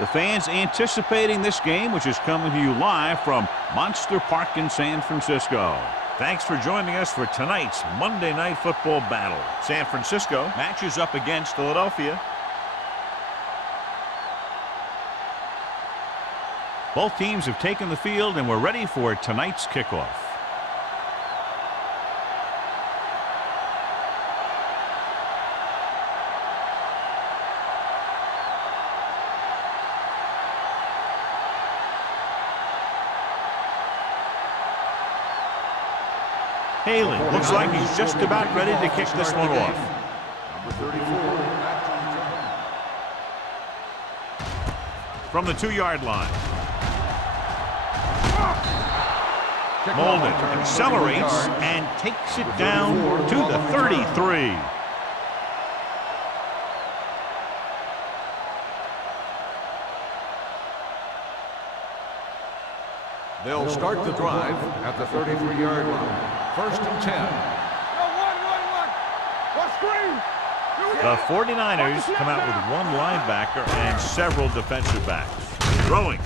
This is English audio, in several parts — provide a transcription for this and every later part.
The fans anticipating this game, which is coming to you live from Monster Park in San Francisco. Thanks for joining us for tonight's Monday Night Football battle. San Francisco matches up against Philadelphia. Both teams have taken the field and we're ready for tonight's kickoff. Haley looks like he's just about ready to kick this one off. Number 34. From the 2-yard line. Molden accelerates and takes it down to the 33. They'll start the drive at the 33-yard line. First and 10. The 49ers come out with one linebacker and several defensive backs. Throwing.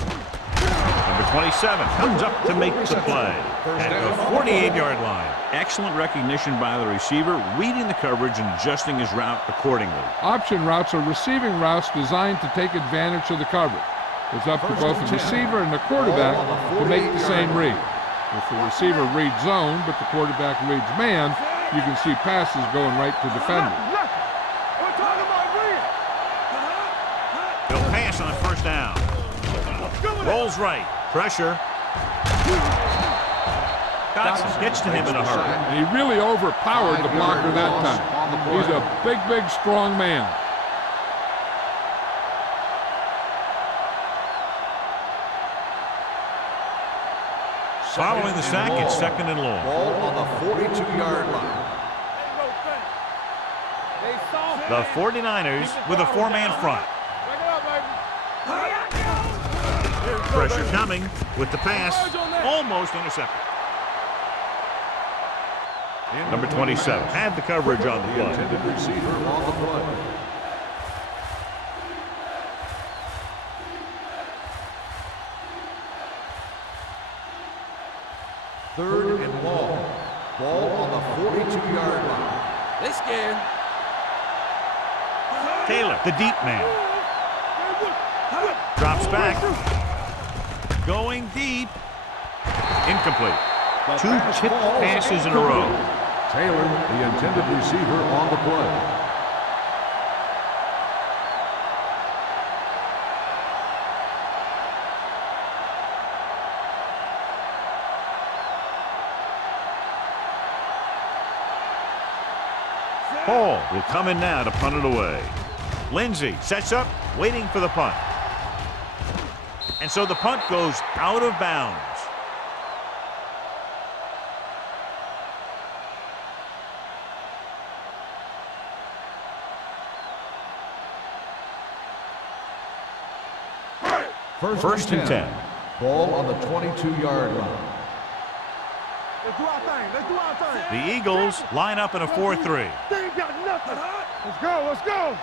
Number 27 comes up to make the play at the 48-yard line. Excellent recognition by the receiver, reading the coverage and adjusting his route accordingly. Option routes are receiving routes designed to take advantage of the coverage. It's up to both the receiver and the quarterback to make the same read. If the receiver reads zone, but the quarterback reads man, you can see passes going right to defenders. He'll pass on first down. Rolls right. Pressure. Dotson gets to him in a hurry. And he really overpowered the blocker that time. He's a big, big, strong man. Following the sack, it's second and long. Ball on the 42-yard line. The 49ers with a 4-man front. Pressure coming with the pass. Almost intercepted. Number 27 had the coverage on the play. Intended receiver on the play. Third and long. Ball on the 42-yard line. They scared. Taylor, the deep man. Drops back. Going deep. Incomplete. Two tipped passes in a row. Taylor, the intended receiver on the play. Paul will come in now to punt it away. Lindsey sets up, waiting for the punt. And so the punt goes out of bounds. First and 10. Ball on the 22-yard line. The Eagles line up in a 4-3. They ain't got nothing. Let's go, let's go.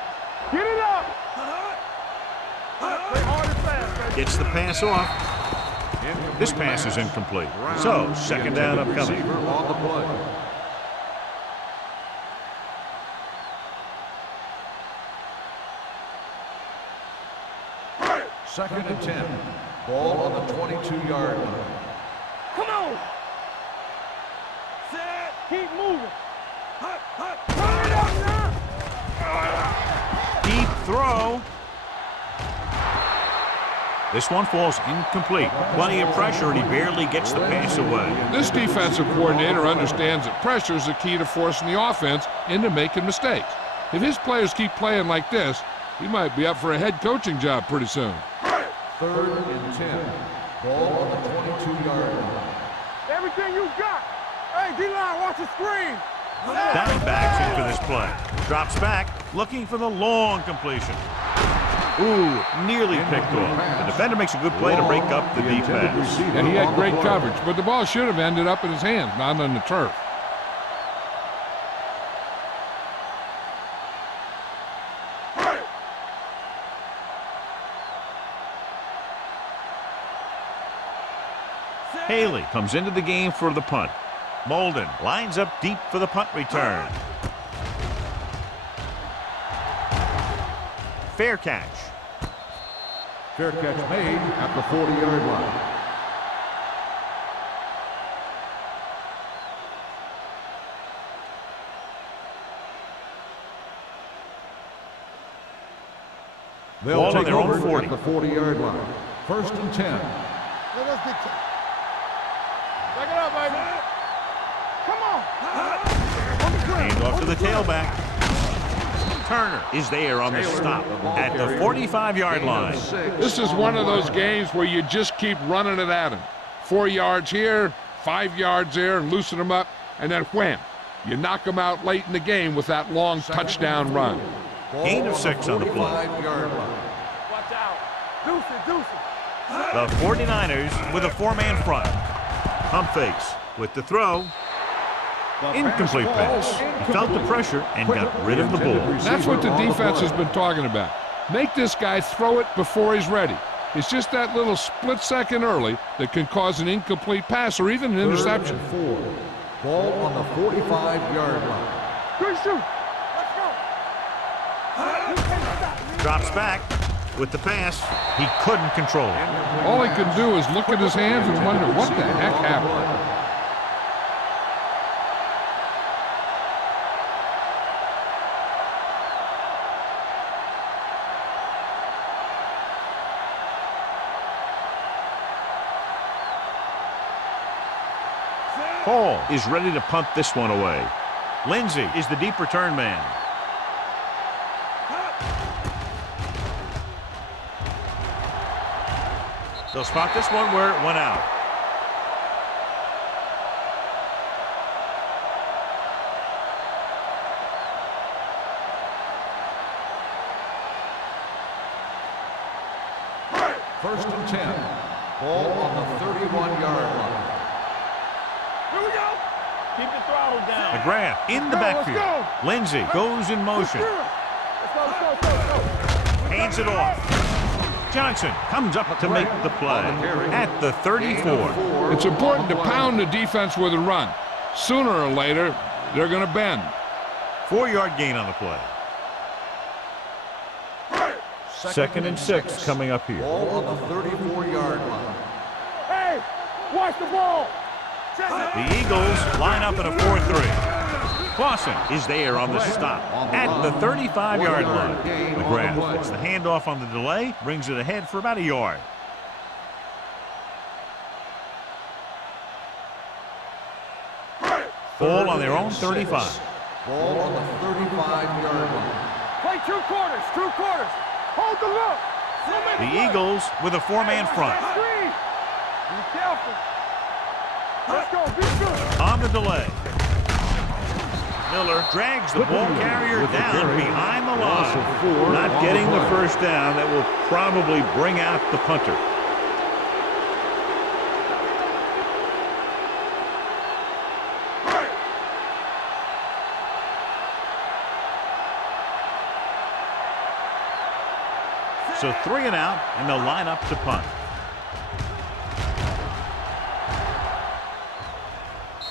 Get it up. Play hard and fast, Gets the pass off. This pass is incomplete. So, second down upcoming. On the play. Second and 10. Ball on the 22-yard line. Come on. Set. Keep moving. Turn it up now. Deep throw. This one falls incomplete. Plenty of pressure, and he barely gets the pass away. This defensive coordinator understands that pressure is the key to forcing the offense into making mistakes. If his players keep playing like this, he might be up for a head coaching job pretty soon. Third and 10. Ball on the 22-yard line. Everything you got. Hey, D-line, watch the screen. Diamondbacks into this play. Drops back, looking for the long completion. Ooh, nearly picked off. The defender makes a good play to break up the deep pass. And he had great coverage, but the ball should have ended up in his hands, not on the turf. Haley comes into the game for the punt. Molden lines up deep for the punt return. Fair catch. Fair catch made at the 40-yard line. They'll take over at the 40-yard line. 1st and 10. Let us get you. Back it up, baby. Come on. Hand off to the tailback. Turner is there on the stop at the 45-yard line. This is one of those games where you just keep running it at him. 4 yards here, 5 yards there, and loosen them up, and then wham. You knock them out late in the game with that long touchdown run. Gain of 6 on the play. Watch out. Deuce it. The 49ers with a 4-man front. Pump fakes with the throw. Incomplete pass. He felt the pressure and got rid of the ball. That's what the defense has been talking about. Make this guy throw it before he's ready. It's just that little split second early that can cause an incomplete pass or even an interception. 3rd and 4. Ball on the 45-yard line. Good shoot. Let's go. Drops back with the pass. He couldn't control it. All he could do is look at his hands and wonder what the heck happened. Hall is ready to punt this one away. Lindsey is the deep return man. They'll spot this one where it went out. First and 10. Ball on the 31-yard line. Here we go. Keep the throttle down. McGrath in the backfield. Lindsey goes in motion. Let's go. Hands it off. Johnson comes up to make the play at the 34. It's important to pound the defense with a run. Sooner or later, they're going to bend. 4-yard gain on the play. 2nd and 6 coming up here. Ball on the 34-yard line. Hey, watch the ball. The Eagles line up in a 4-3. Clausen is there on the stop at the 35-yard line. McGrath gets the handoff on the delay, brings it ahead for about a yard. Ball on their own 35. Ball on the 35-yard line. Play 2 quarters. Hold the look. The Eagles with a 4-man front. Be careful. Let's go. Be good. On the delay. Miller drags the ball carrier down behind the line. Not getting the first down. That will probably bring out the punter. So 3 and out, and they'll line up to punt.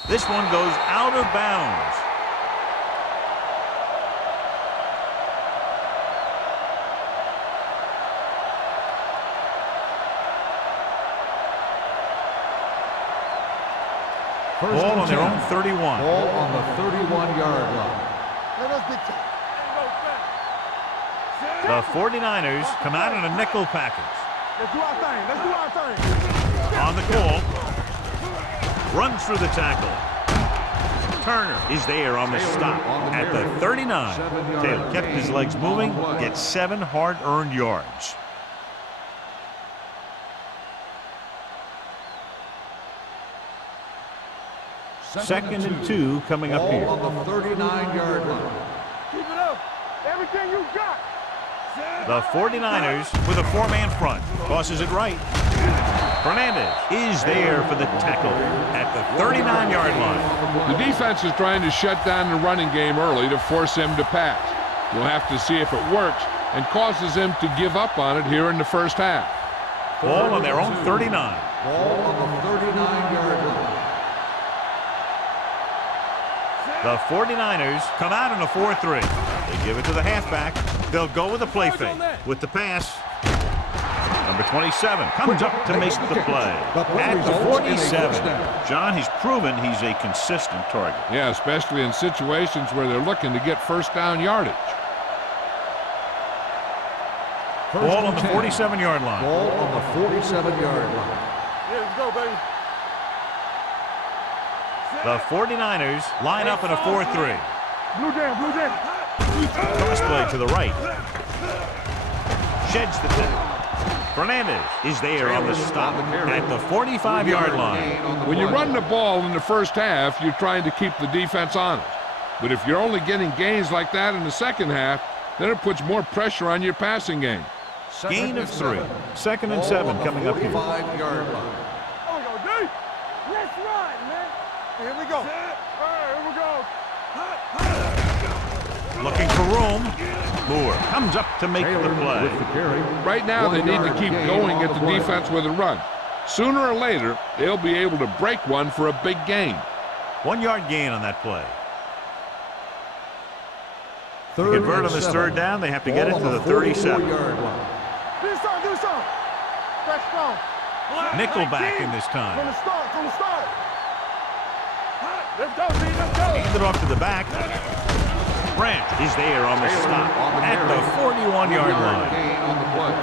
This one goes out of bounds. Ball on their own 31. Ball on the 31-yard line. Let us get you. The 49ers come out in a nickel package. Let's do our thing. On the call. Runs through the tackle. Turner is there on the stop at the 39. Taylor kept his legs moving, gets 7 hard-earned yards. Second and 2 coming up here. Ball on the 39-yard line. Keep it up. Everything you got. The 49ers with a 4-man front. Tosses it right. Fernandez is there for the tackle at the 39-yard line. The defense is trying to shut down the running game early to force him to pass. We'll have to see if it works and causes him to give up on it here in the first half. Ball on their own 39. Ball on the 39-yard line. The 49ers come out in a 4-3. They give it to the halfback. They'll go with a play fake. With the pass, number 27 comes up to make the play. At the 47. John, he's proven he's a consistent target. Yeah, especially in situations where they're looking to get first down yardage. Ball on the 47-yard line. Ball on the 47-yard line. Yeah, let's go, baby. The 49ers line up in a 4-3. Blue jam, blue jam. Cross play to the right. Sheds the tip. Fernandez is there on the stop at the 45-yard line. When you run the ball in the first half, you're trying to keep the defense honest. But if you're only getting gains like that in the second half, then it puts more pressure on your passing game. Gain of 3. 2nd and 7 coming up here. 45-yard line. Oh, we go, D. Let's run, man. Here we go. All right, here we go. Looking for room. Moore comes up to make the play. Right now, they need to keep going at the defense with a run. Sooner or later, they'll be able to break one for a big gain. 1-yard gain on that play. To convert on this 3rd down, they have to get it to the 37. Do something, do something. Back strong. Nickel back in this From time. the start, from the start. Let's go, D, let's go. Hand it off to the back. Branch is there on the stop at the 41-yard line. Gain on the play.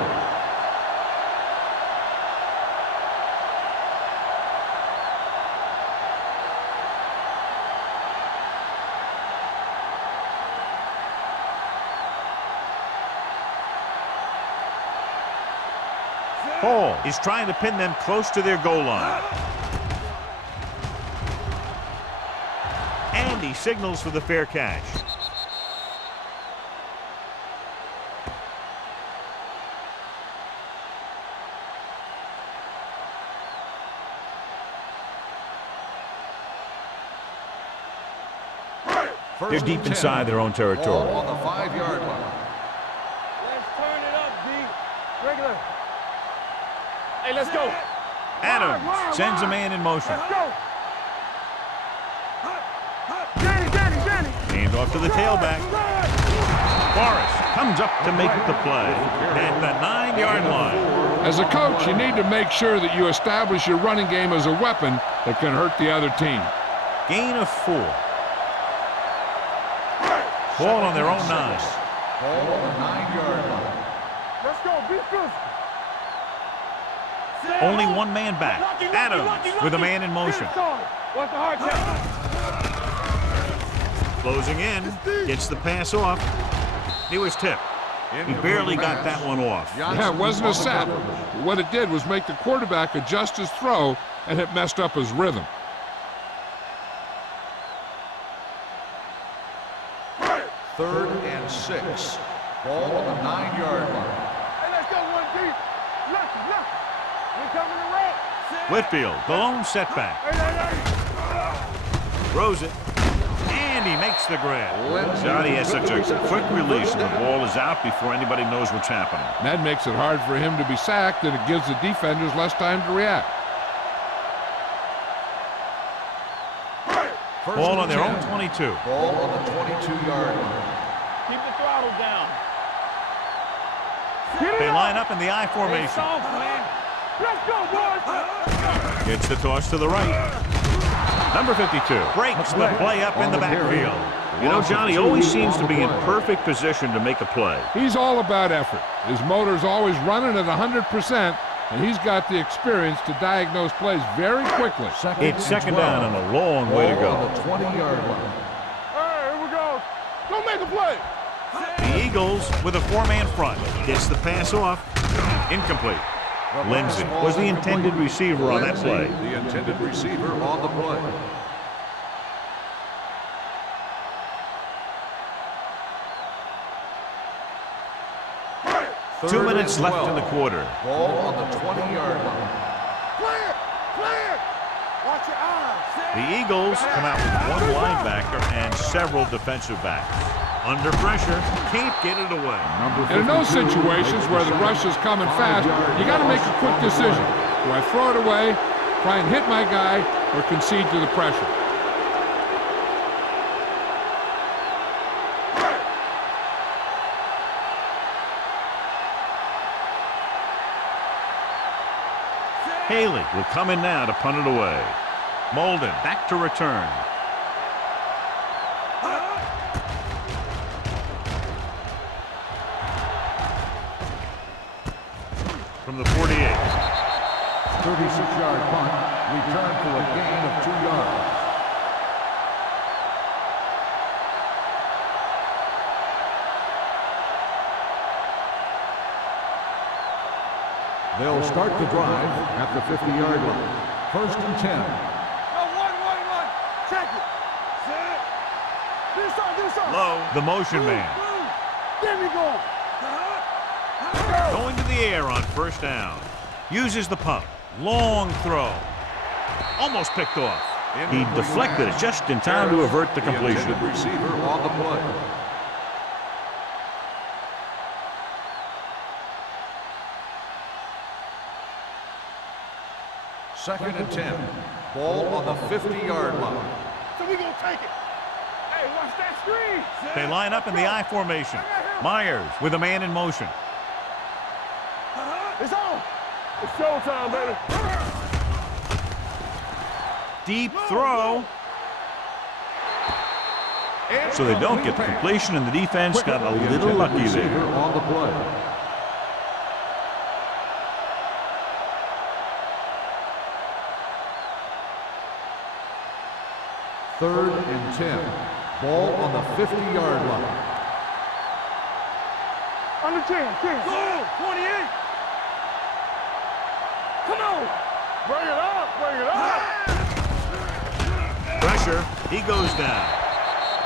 Hall is trying to pin them close to their goal line. And he signals for the fair catch. They're deep inside their own territory. Ball on the 5-yard line. Let's turn it up, D. Regular. Hey, let's go. Adams sends a man in motion. Let's go. Danny. Hand off to the tailback. Forrest comes up to make the play at the 9-yard line. As a coach, you need to make sure that you establish your running game as a weapon that can hurt the other team. Gain of 4. Ball on their own 9. Ball on the 9-yard line. Let's go, be physical. Only one man back. Adams with a man in motion. What's the hard tap? Closing in. Gets the pass off. He was tipped. He barely got that one off. Yeah, it wasn't a sack. What it did was make the quarterback adjust his throw, and it messed up his rhythm. Third and 6. Ball on the 9-yard line. Hey, let's go, 1 deep. Look. We coming to right. Whitfield, the lone setback. Hey. Throws it. And he makes the grab. Johnny has such a quick release, and the ball is out before anybody knows what's happening. That makes it hard for him to be sacked, and it gives the defenders less time to react. Ball on their own 22. Ball on the 22-yard line. Keep the throttle down. They line up in the I formation. Soft, man. Let's go, boys. Gets the toss to the right. Number 52 breaks the play up in the backfield. You know, Johnny always seems to be in perfect position to make a play. He's all about effort. His motor's always running at 100%, and he's got the experience to diagnose plays very quickly. It's 2nd down and a long way to Ball go. on the 20-yard line. All right, here we go. Don't make a play. The Eagles with a 4-man front. Gets the pass off. Incomplete. Lindsey was the intended receiver on that play. The intended receiver on the play. Third 2 minutes and left 12. in the quarter. Ball on the 20-yard line. Clear. Watch your eyes. The Eagles come out with 1 linebacker and several defensive backs. Under pressure, can't get it away. And in those situations where the rush is coming fast, you got to make a quick decision. Do I throw it away, try and hit my guy, or concede to the pressure? Haley will come in now to punt it away. Molden back to return. From the 48. 36-yard punt, return for a gain of 2 yards. They'll start the drive at the 50-yard line. 1st and 10. Go, one. Check it. Set. Do something. Low, the motion man. Get me going. Going to the air on 1st down. Uses the pump. Long throw. Almost picked off. He deflected it just in time to avert the completion. The receiver on the play. Second and 10. Ball on the 50-yard line. So we gonna take it. Hey, watch that screen. They line up in the I formation. Myers with a man in motion. It's on. It's showtime, baby. Deep throw. So they don't get the completion, and the defense got a little lucky there. On the play. Third and 10. Ball on the 50-yard line. Under 10. Go, 28. Come on. Bring it up. Pressure. He goes down.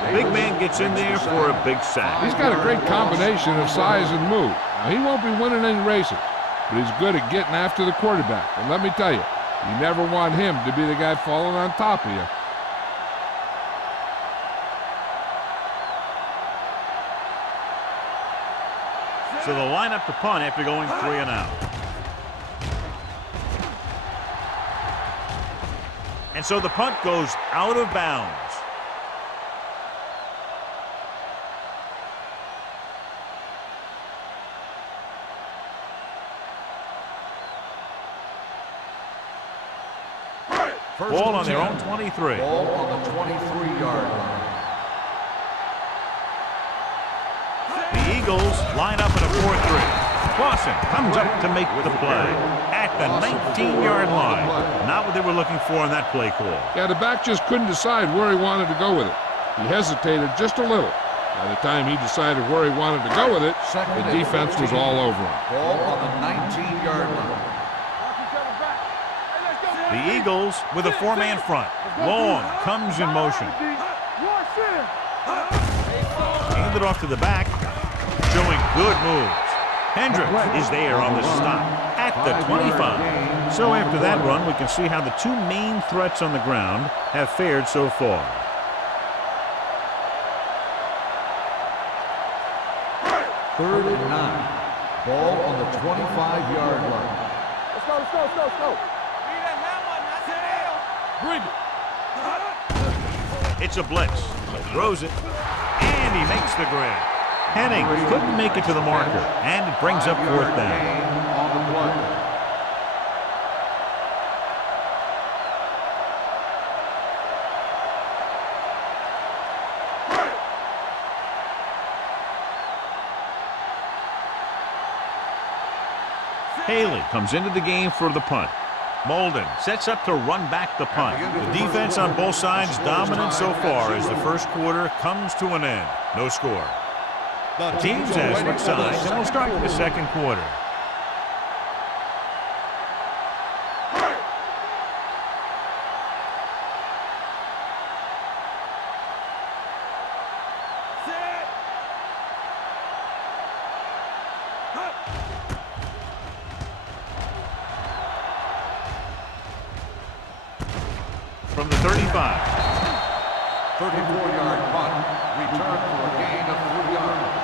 The big man gets in there for a big sack. He's got a great combination of size and move. Now, he won't be winning any races, but he's good at getting after the quarterback. And let me tell you, you never want him to be the guy falling on top of you. So they'll line up to punt after going 3 and out. And so the punt goes out of bounds. Ball on their own 23. Ball on the 23-yard line. The Eagles line up in a 4-3. Clausen comes up to make the play at the 19-yard line. Not what they were looking for in that play call. Yeah, the back just couldn't decide where he wanted to go with it. He hesitated just a little. By the time he decided where he wanted to go with it, the defense was all over him. Ball on the 19-yard line. The Eagles with a 4-man front. Long comes in motion. Handed off to the back, showing good moves. Hendricks is there on the stop at the 25. So after that run, we can see how the two main threats on the ground have fared so far. Third and 9. Ball on the 25-yard line. Let's go. Bring it. It's a blitz. He throws it, and he makes the grab. Henning couldn't make it to the marker, and it brings up 4th down. On the play. Haley comes into the game for the punt. Molden sets up to run back the punt. The defense on both sides dominant so far as the first quarter comes to an end. No score. The teams have switched sides, and we'll start the second quarter. From the 35. 34-yard punt. Return for a gain of 3 yards.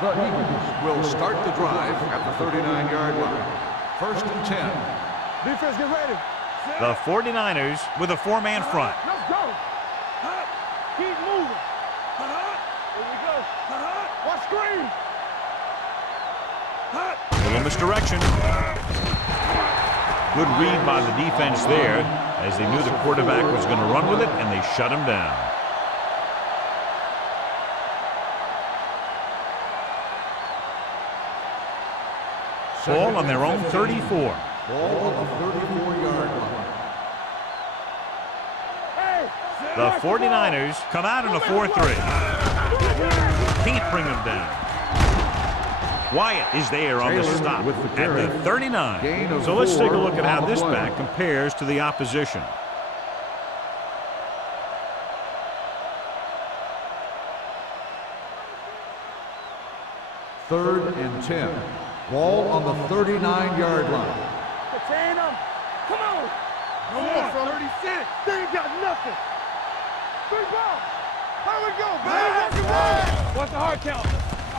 The Eagles will start the drive at the 39-yard line. 1st and 10. Defense, get ready. The 49ers with a four-man front. Let's go. Keep moving. Here we go. Watch screen. Little misdirection. Good read by the defense there, as they knew the quarterback was going to run with it, and they shut him down. Ball on their own 34. Ball on the 34-yard line. The 49ers come out in a 4-3. Can't bring them down. Wyatt is there on the stop at the 39. So let's take a look at how this back compares to the opposition. Third and 10. Ball on the 39-yard line. Contain them. Come on. No more, 36. They ain't got nothing. 3 balls. How we go, baby? What's the hard count?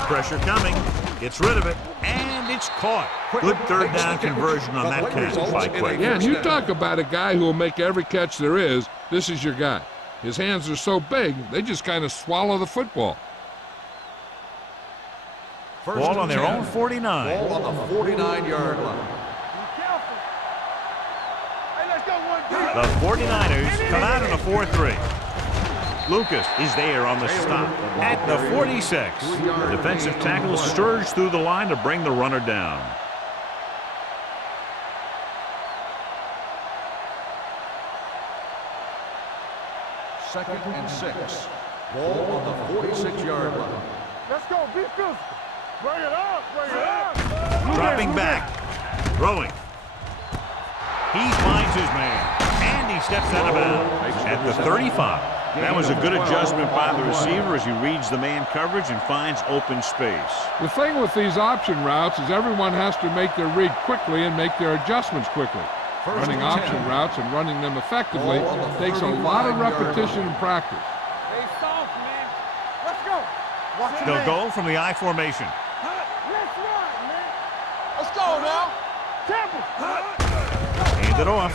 Pressure coming. Gets rid of it. And it's caught. Good third down conversion on that catch by Quick. Yeah, and you talk about a guy who will make every catch there is. This is your guy. His hands are so big, they just kind of swallow the football. Ball on their own 49. Ball on the 49-yard line. Be careful. Hey, let's go one deep. The 49ers come out in a 4-3. Lucas is there on the stop at the 46. The defensive tackle surged through the line to bring the runner down. Second and 6. Ball on the 46-yard line. Let's go. Be physical. Bring it up. Bring it up. Dropping back. Throwing. He finds his man. And he steps out of bounds at the 35. That was a good adjustment by the receiver as he reads the man coverage and finds open space. The thing with these option routes is everyone has to make their read quickly and make their adjustments quickly. Running option routes and running them effectively takes a lot of repetition and practice. Stay soft, man. Let's go. Watch your They'll man. go from the I formation. Let's run, man. Let's go now. Temple. Hand it off.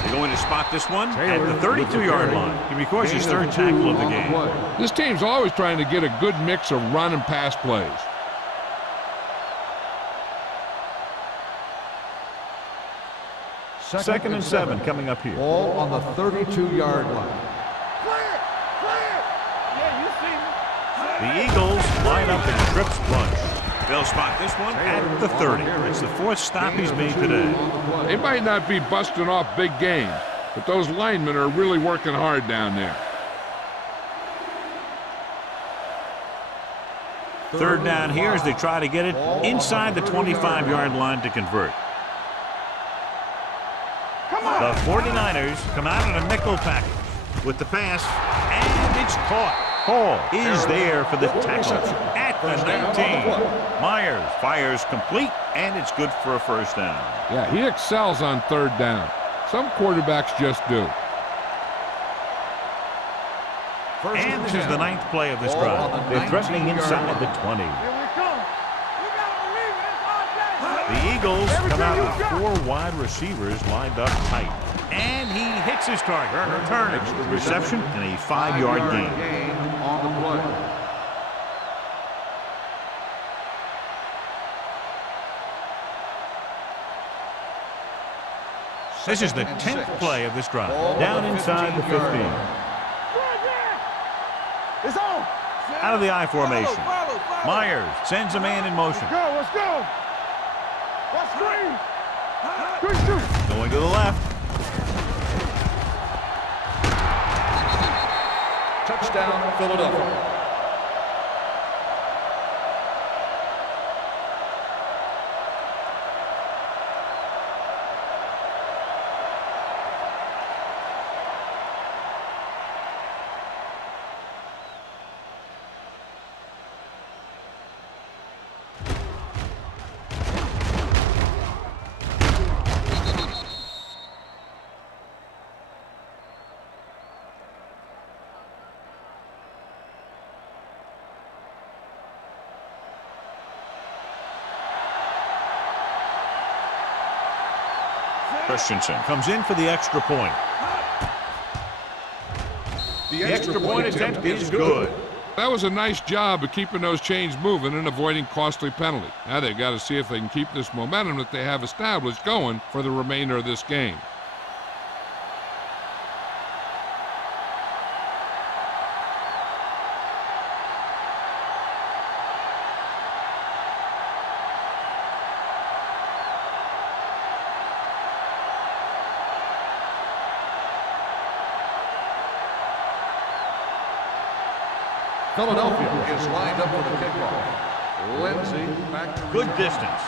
They're going to spot this one at the 32-yard line. He records his third tackle of the game. This team's always trying to get a good mix of run and pass plays. Second and 7 coming up here. Ball on the 32-yard line. Clear. Clear. Yeah, you see me. The Eagles line up in trips bunch. They'll spot this one at the 30. It's the fourth stop he's made today. They might not be busting off big games, but those linemen are really working hard down there. Third down here as they try to get it inside the 25-yard line to convert. The 49ers come out in a nickel package with the pass, and it's caught. Hall is there for the tackle at the 19. Myers fires complete, and it's good for a first down. Yeah, he excels on third down. Some quarterbacks just do. And this is the 9th play of this drive. They're threatening inside the 20. Here we come. You gotta believe it. It's our day. The Eagles come out with 4 wide receivers lined up tight. And he hits his target. Turner, reception, and a 5-yard gain. On the play. This is the 10th play of this drive. Down inside the 15. It's on. Out of the I formation. Myers sends a man in motion. Let's go. Watch screen. 3-2. Going to the left. Touchdown, Philadelphia. Christensen comes in for the extra point. The extra point attempt is good. That was a nice job of keeping those chains moving and avoiding costly penalty. Now they've got to see if they can keep this momentum that they have established going for the remainder of this game. Philadelphia is lined up for the kickoff. Lindsey back to good distance.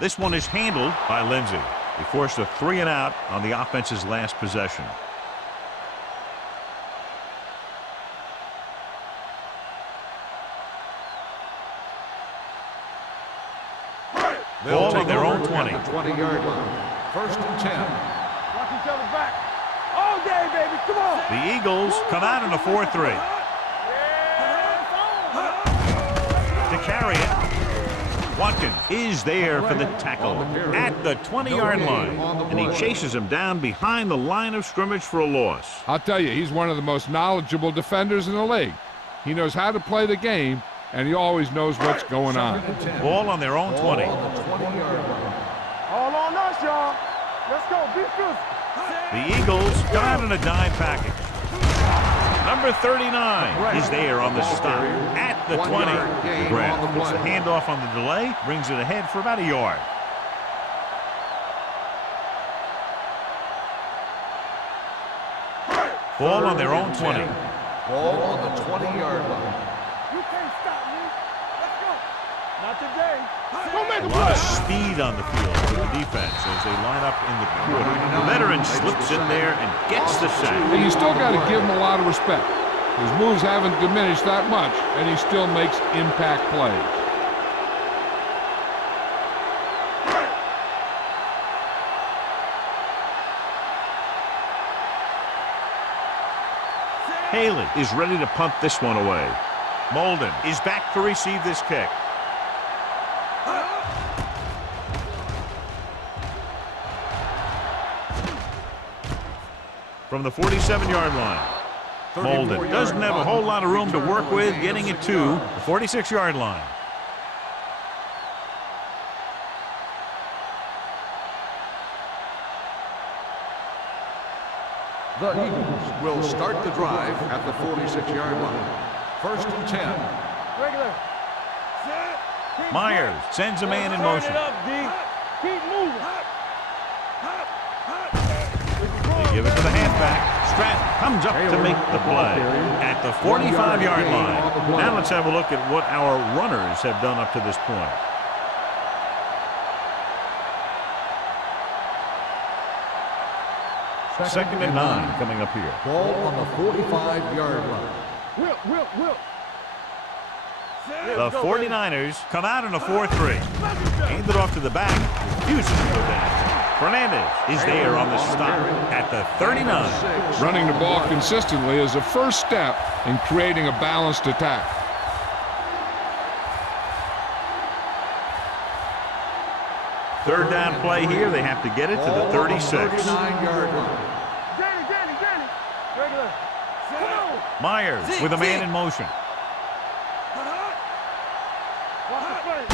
This one is handled by Lindsey. He forced a 3 and out on the offense's last possession. Ball on their own 20. 20-yard line. First and 10. Watch each other back. All day, baby. Come on. The Eagles come out in a 4-3. To carry it, Watkins is there for the tackle at the 20-yard line, and he chases him down behind the line of scrimmage for a loss. I'll tell you, he's one of the most knowledgeable defenders in the league. He knows how to play the game, and he always knows what's going on. Ball on their own 20. All on us, y'all. Let's go. Be physical. The Eagles come out in a dime package. Number 39 is there on the stop at the 20. The grab gets the handoff on the delay, brings it ahead for about a yard. Ball on their own 20. Ball on the 20-yard line. You can't stop me. Let's go. Not today. Don't make A a lot of play. speed on the field for the defense as they line up in the quarter. The veteran slips in there and gets the sack. And you still got to give him a lot of respect. His moves haven't diminished that much, and he still makes impact plays. Haley is ready to punt this one away. Molden is back to receive this kick. From the 47-yard line. Molden doesn't have a whole lot of room to work with, getting it to the 46-yard line. The Eagles will start the drive at the 46-yard line. First and 10. Regular. Set. Keep Myers moving. sends a man in Turn motion. it up, D. Keep moving. They give it to the halfback. Stratton comes up to make the play at the 45-yard line. Now let's have a look at what our runners have done up to this point. Second and 9 coming up here. Ball on the 45-yard line. Will. The 49ers come out in a 4-3. Hand it off to the back. Refuses to go down. Fernandez is there on the stop at the 39. Running the ball consistently is the first step in creating a balanced attack. Third down play here. They have to get it to the 36. 39-yard line. Danny. Regular. Come on. Myers with a man in motion. Watch the play.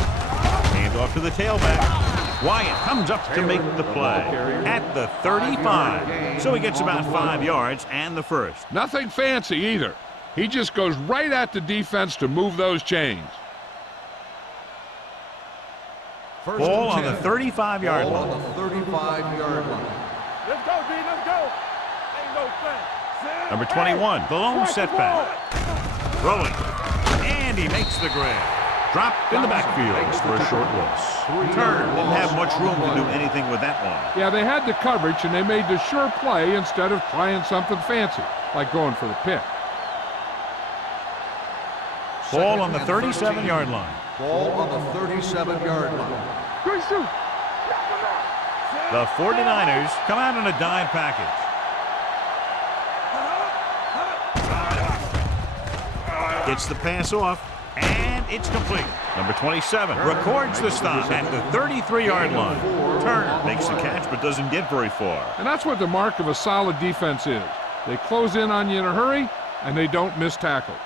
Hand off to the tailback. Wyatt comes up to make the play at the 35. So he gets about 5 yards and the first. Nothing fancy either. He just goes right at the defense to move those chains. First Ball and on the 10. 35-yard Ball line. on the 35-yard line. Let's go, D. Let's go. Ain't no thing. Set. Number 21, the lone Watch the setback. Throwing. And he makes the grab. Dropped in the backfield for a short loss. Turner didn't have much room to do anything with that one. Yeah, they had the coverage, and they made the sure play instead of trying something fancy, like going for the pick. Ball on the 37-yard line. Ball on the 37-yard line. Good shoot. The 49ers come out in a dime package. Gets the pass off, and It's complete. Number 27 records the stop at the 33-yard line. Turner makes the catch but doesn't get very far. And that's what the mark of a solid defense is. They close in on you in a hurry, and they don't miss tackle.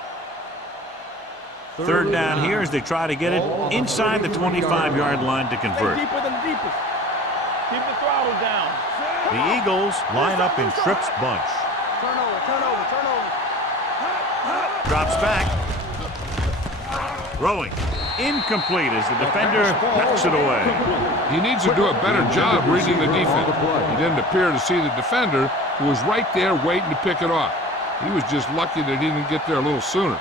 Third down here as they try to get it inside the 25-yard line to convert. Deeper than the deepest. Keep the throttle down. The Eagles line up in trips bunch. Turnover. Drops back. Throwing. Incomplete as the defender knocks it away. He needs to do a better job reading the defense. He didn't appear to see the defender, who was right there waiting to pick it off. He was just lucky that he didn't get there a little sooner.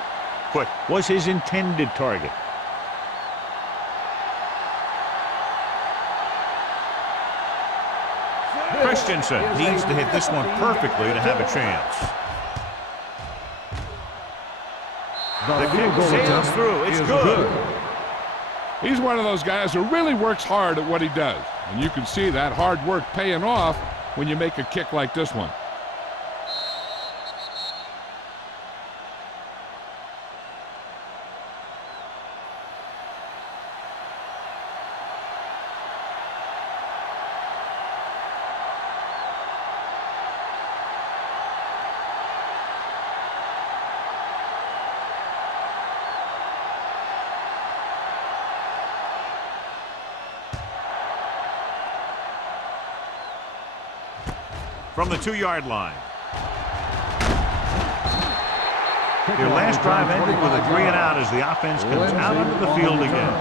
What was his intended target? Christensen needs to hit this one perfectly to have a chance. The kick sails through. It's good. He's one of those guys who really works hard at what he does. And you can see that hard work paying off when you make a kick like this one. From the 2-yard line. Your last drive ended with a 3-and-out as the offense comes out onto the field again.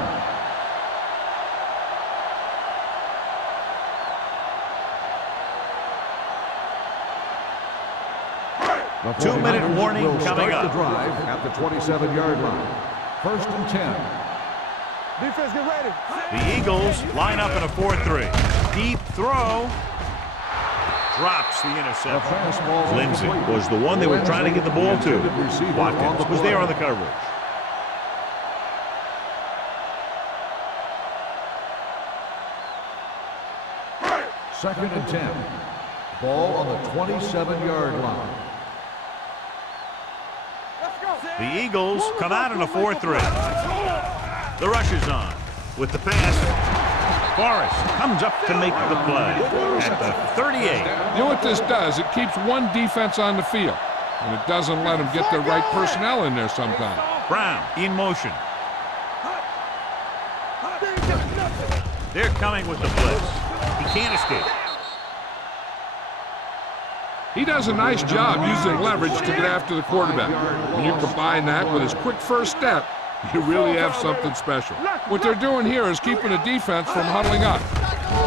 The 2-minute warning will coming start up. the drive at the 27-yard line. 1st and 10. Defense, get ready. The Eagles line up in a 4-3. Deep throw. Drops the interception. Lindsey was the one they were trying to get the ball to. Watkins was there on the coverage. Second and 10. Ball on the 27-yard line. The Eagles come out in a 4-3. The rush is on. With the pass, Forrest comes up to make the play at the 38. You know what this does? It keeps one defense on the field, and it doesn't let them get the right personnel in there sometimes. Brown in motion. They're coming with the blitz. He can't escape. He does a nice job using leverage to get after the quarterback. When you combine that with his quick first step, you really have something special. What they're doing here is keeping the defense from huddling up.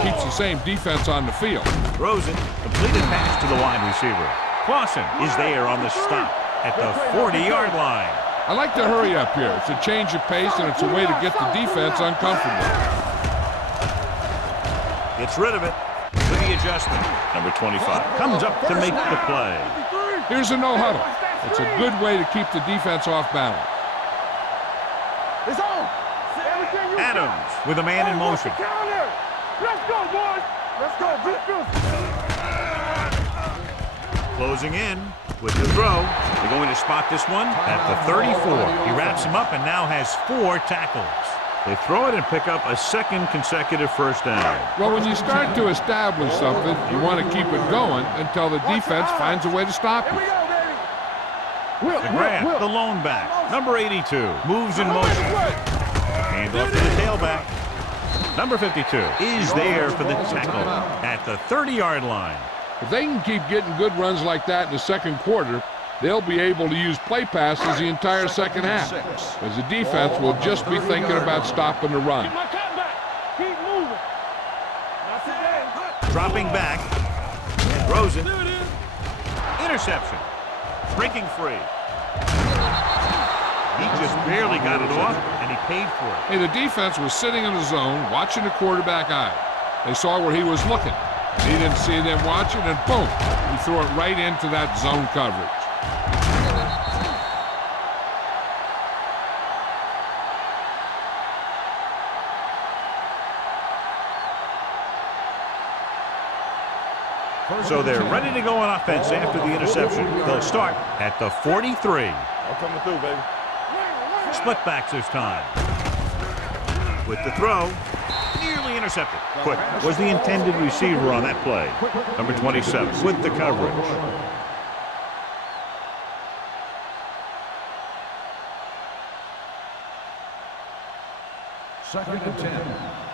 Keeps the same defense on the field. Rosen completed pass to the wide receiver. Clausen is there on the stop at the 40-yard line. I like to hurry up here. It's a change of pace, and it's a way to get the defense uncomfortable. Gets rid of it with the adjustment. Number 25 comes up to make the play. Here's a no huddle. It's a good way to keep the defense off balance. It's on. Adams with a man in motion. Let's go, boys. Let's go. Closing in with the throw. They're going to spot this one at the 34. He wraps him up and now has 4 tackles. They throw it and pick up a second consecutive first down. Well, when you start to establish something, you want to keep it going until the defense finds a way to stop you. McGrath, the lone back, number 82, moves in motion. Hand off to the tailback. Number 52 is there for the tackle at the 30-yard line. If they can keep getting good runs like that in the second quarter, they'll be able to use play passes the entire second half, as the defense will just be thinking about stopping the run. Keep moving. Dropping back. Rosen. Interception. Breaking free. He just barely got it off, and he paid for it. Hey, the defense was sitting in the zone, watching the quarterback eye. They saw where he was looking. He didn't see them watching, and boom, he threw it right into that zone coverage. So they're ready to go on offense after the interception. They'll start at the 43. I'm coming through, baby. Split backs this time. With the throw, nearly intercepted. Quick was the intended receiver on that play. Number 27 with the coverage. Second and 10.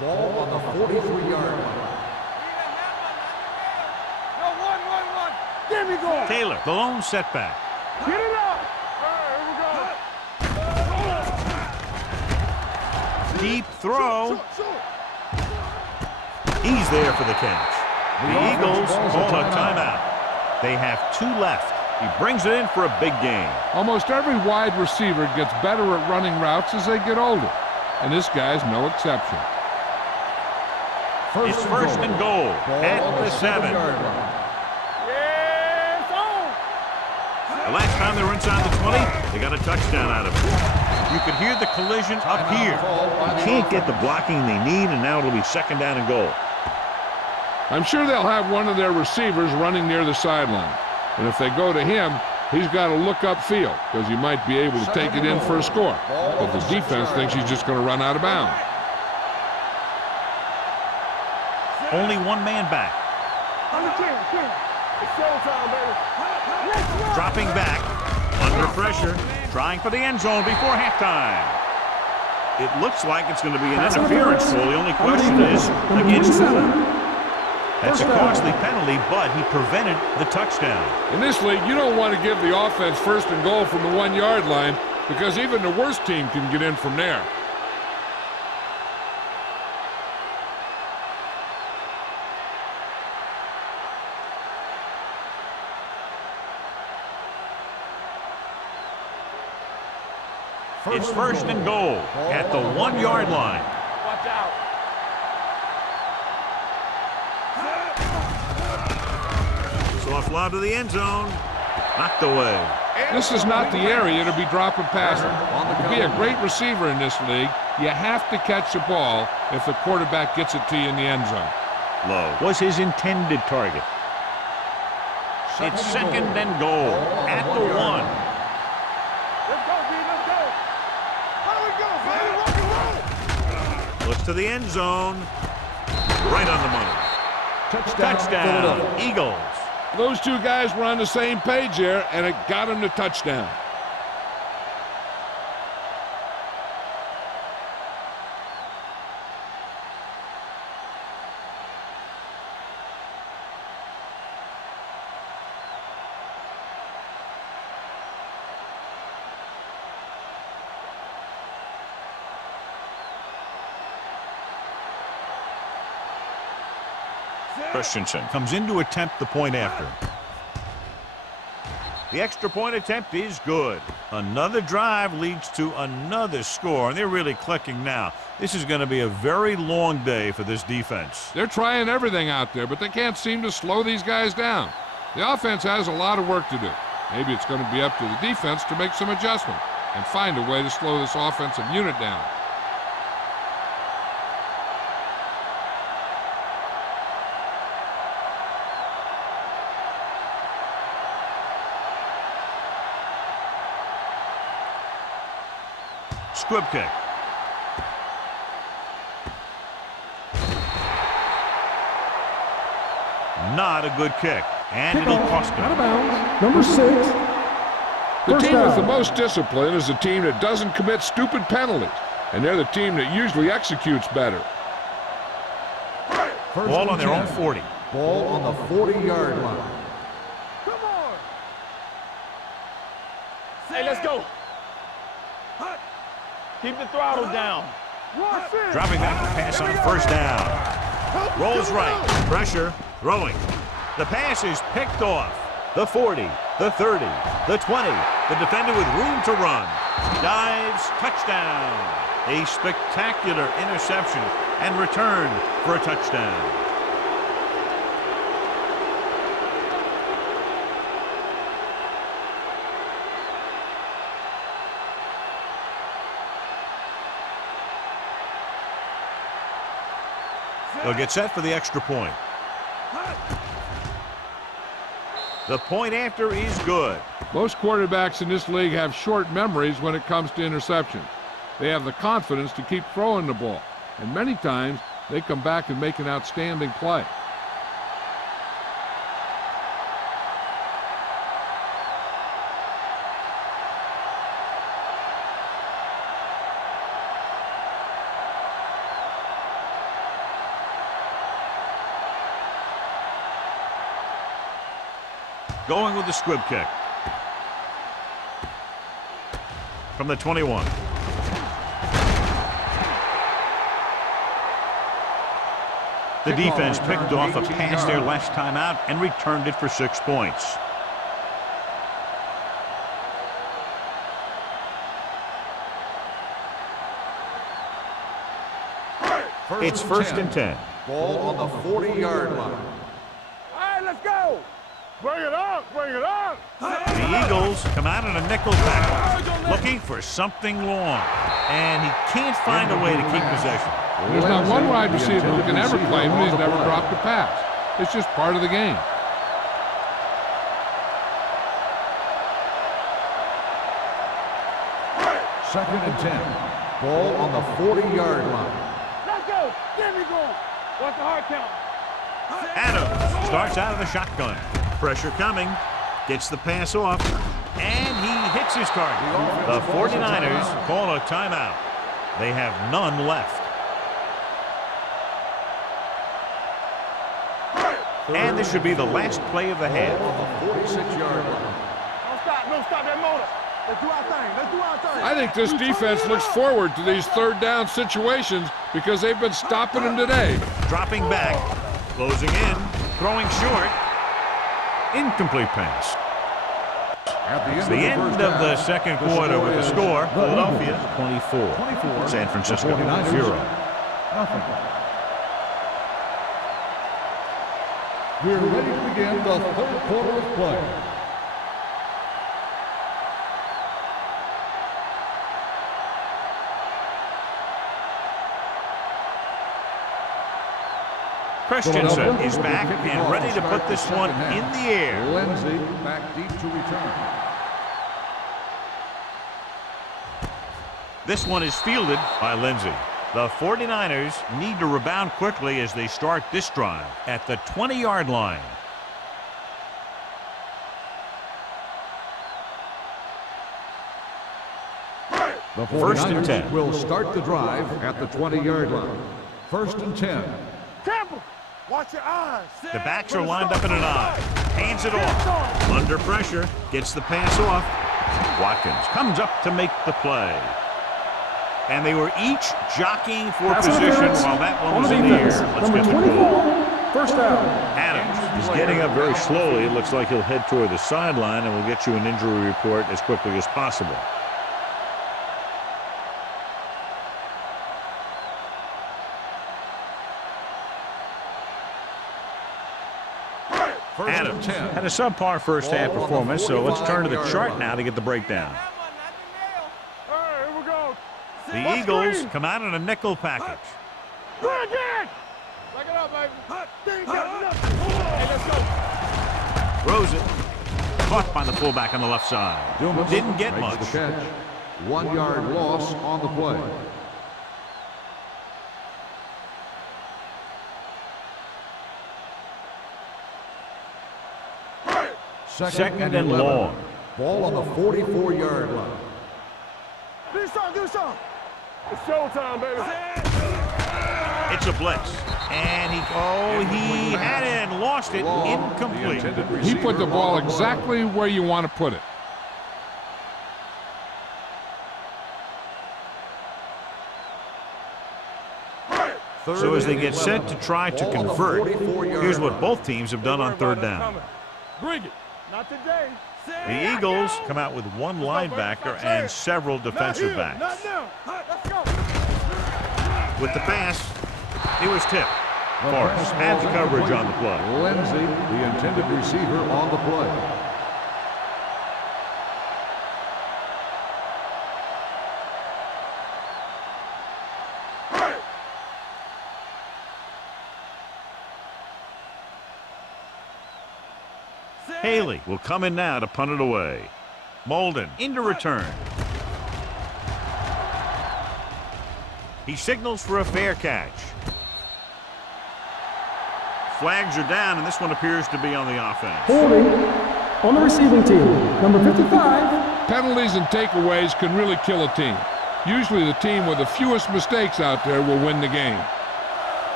Ball on the 43-yard line. No, one. Give me goal. Taylor, the lone setback. Get it up. All right, here we go. Deep throw. He's there for the catch. The Eagles call a timeout. They have 2 left. He brings it in for a big gain. Almost every wide receiver gets better at running routes as they get older, and this guy's no exception. It's first and goal at the 7. Yes, on. The last time they were inside the 20, they got a touchdown out of it. You could hear the collision up here. You can't get the blocking they need, and now it'll be second down and goal. I'm sure they'll have one of their receivers running near the sideline, and if they go to him, he's got to look upfield because he might be able to take it in for a score. But the defense thinks he's just going to run out of bounds. Only one man back. On the 10. It's showtime, baby. Let's go. Dropping back, under pressure, trying for the end zone before halftime. It looks like it's going to be an interference goal. The only question is against who? That's a costly penalty, but he prevented the touchdown. In this league, you don't want to give the offense first and goal from the 1-yard line because even the worst team can get in from there. It's first and goal at the 1-yard line. Watch out. Soft lob to the end zone. Knocked away. This is not the area to be dropping passes. To be a great receiver in this league, you have to catch the ball if the quarterback gets it to you in the end zone. Low was his intended target. It's second and goal at the 1. Let's go, B. Let's go. How do we go, baby? Rock and roll. Looks to the end zone. Right on the money. Touchdown, Eagles. Those two guys were on the same page here, and it got them the touchdown. Christensen comes in to attempt the point after. The extra point attempt is good. Another drive leads to another score, and they're really clicking now. This is going to be a very long day for this defense. They're trying everything out there, but they can't seem to slow these guys down. The offense has a lot of work to do. Maybe it's going to be up to the defense to make some adjustment and find a way to slow this offensive unit down. Squib kick. Not a good kick, and it'll cost Out of them. bounds. Number 6. The First team with down. the most discipline is the team that doesn't commit stupid penalties, and they're the team that usually executes better. Ball on their own 40. Ball on the 40-yard line. Come on. Hey, let's go. Keep the throttle down. Watch it. Dropping back to pass on first down. Rolls right. Pressure. Throwing. The pass is picked off. The 40. The 30. The 20. The defender with room to run. Dives. Touchdown. A spectacular interception and return for a touchdown. They'll get set for the extra point. The point after is good. Most quarterbacks in this league have short memories when it comes to interceptions. They have the confidence to keep throwing the ball, and many times they come back and make an outstanding play. Going with the squib kick. From the 21. The defense picked off a pass there last time out and returned it for 6 points. It's first and 10. Ball on the 40-yard line. All right, let's go. Bring it up, bring it up. The Eagles come out in a nickel package, looking for something long, and he can't find a way to keep possession. There's not one wide receiver who can ever claim that he's never dropped a pass. It's just part of the game. Second and 10. Ball on the 40-yard line. Let's go. Get me going. What's the hard count? Adams starts out of the shotgun. Pressure coming. Gets the pass off. And he hits his target. The 49ers call a timeout. They have none left. And this should be the last play of the half. On the 46-yard line. Don't stop that motor. Let's do our thing. Let's do our thing. I think this defense looks forward to these third down situations because they've been stopping them today. Dropping back. Closing in. Throwing short. Incomplete pass. It's the end of the second quarter with the score. Philadelphia 24. San Francisco 0. We're ready to begin the third quarter of play. Christensen is back and ready to put this one in the air. Lindsay back deep to return. This one is fielded by Lindsay. The 49ers need to rebound quickly as they start this drive at the 20-yard line. The First and 10. will start the drive at the 20-yard line. First and 10. Temple. Watch your eyes. The backs are lined up in an I. Hands it off. Under pressure. Gets the pass off. Watkins comes up to make the play. And they were each jockeying for position while that one was in the air. Let's get the call. First down. Adams is getting up very slowly. It looks like he'll head toward the sideline, and we'll get you an injury report as quickly as possible. Adams had a subpar first half performance, so let's turn to the chart now to get the breakdown. All right, here we go. The Eagles come out in a nickel package. Go again. Back it up, baby. They ain't got nothing. Hey, let's go. Throws it. Caught by the fullback on the left side. Didn't get much. The catch. 1 yard loss on the play. Second and long. Ball on the 44-yard line. Do something, do something. It's showtime, baby. It's a blitz. And he had it and lost it. Incomplete. He put the ball exactly where you want to put it. So as they get set to try to convert, here's what both teams have done on third down. Bring it. Not today. The Eagles come out with one linebacker and several defensive backs. Not now. Let's go. With the pass, it was tipped. Forrest had the coverage on the play. Lindsay, the intended receiver, on the play. Haley will come in now to punt it away. Molden into return. He signals for a fair catch. Flags are down, and this one appears to be on the offense. Holding on the receiving team, number 55. Penalties and takeaways can really kill a team. Usually the team with the fewest mistakes out there will win the game.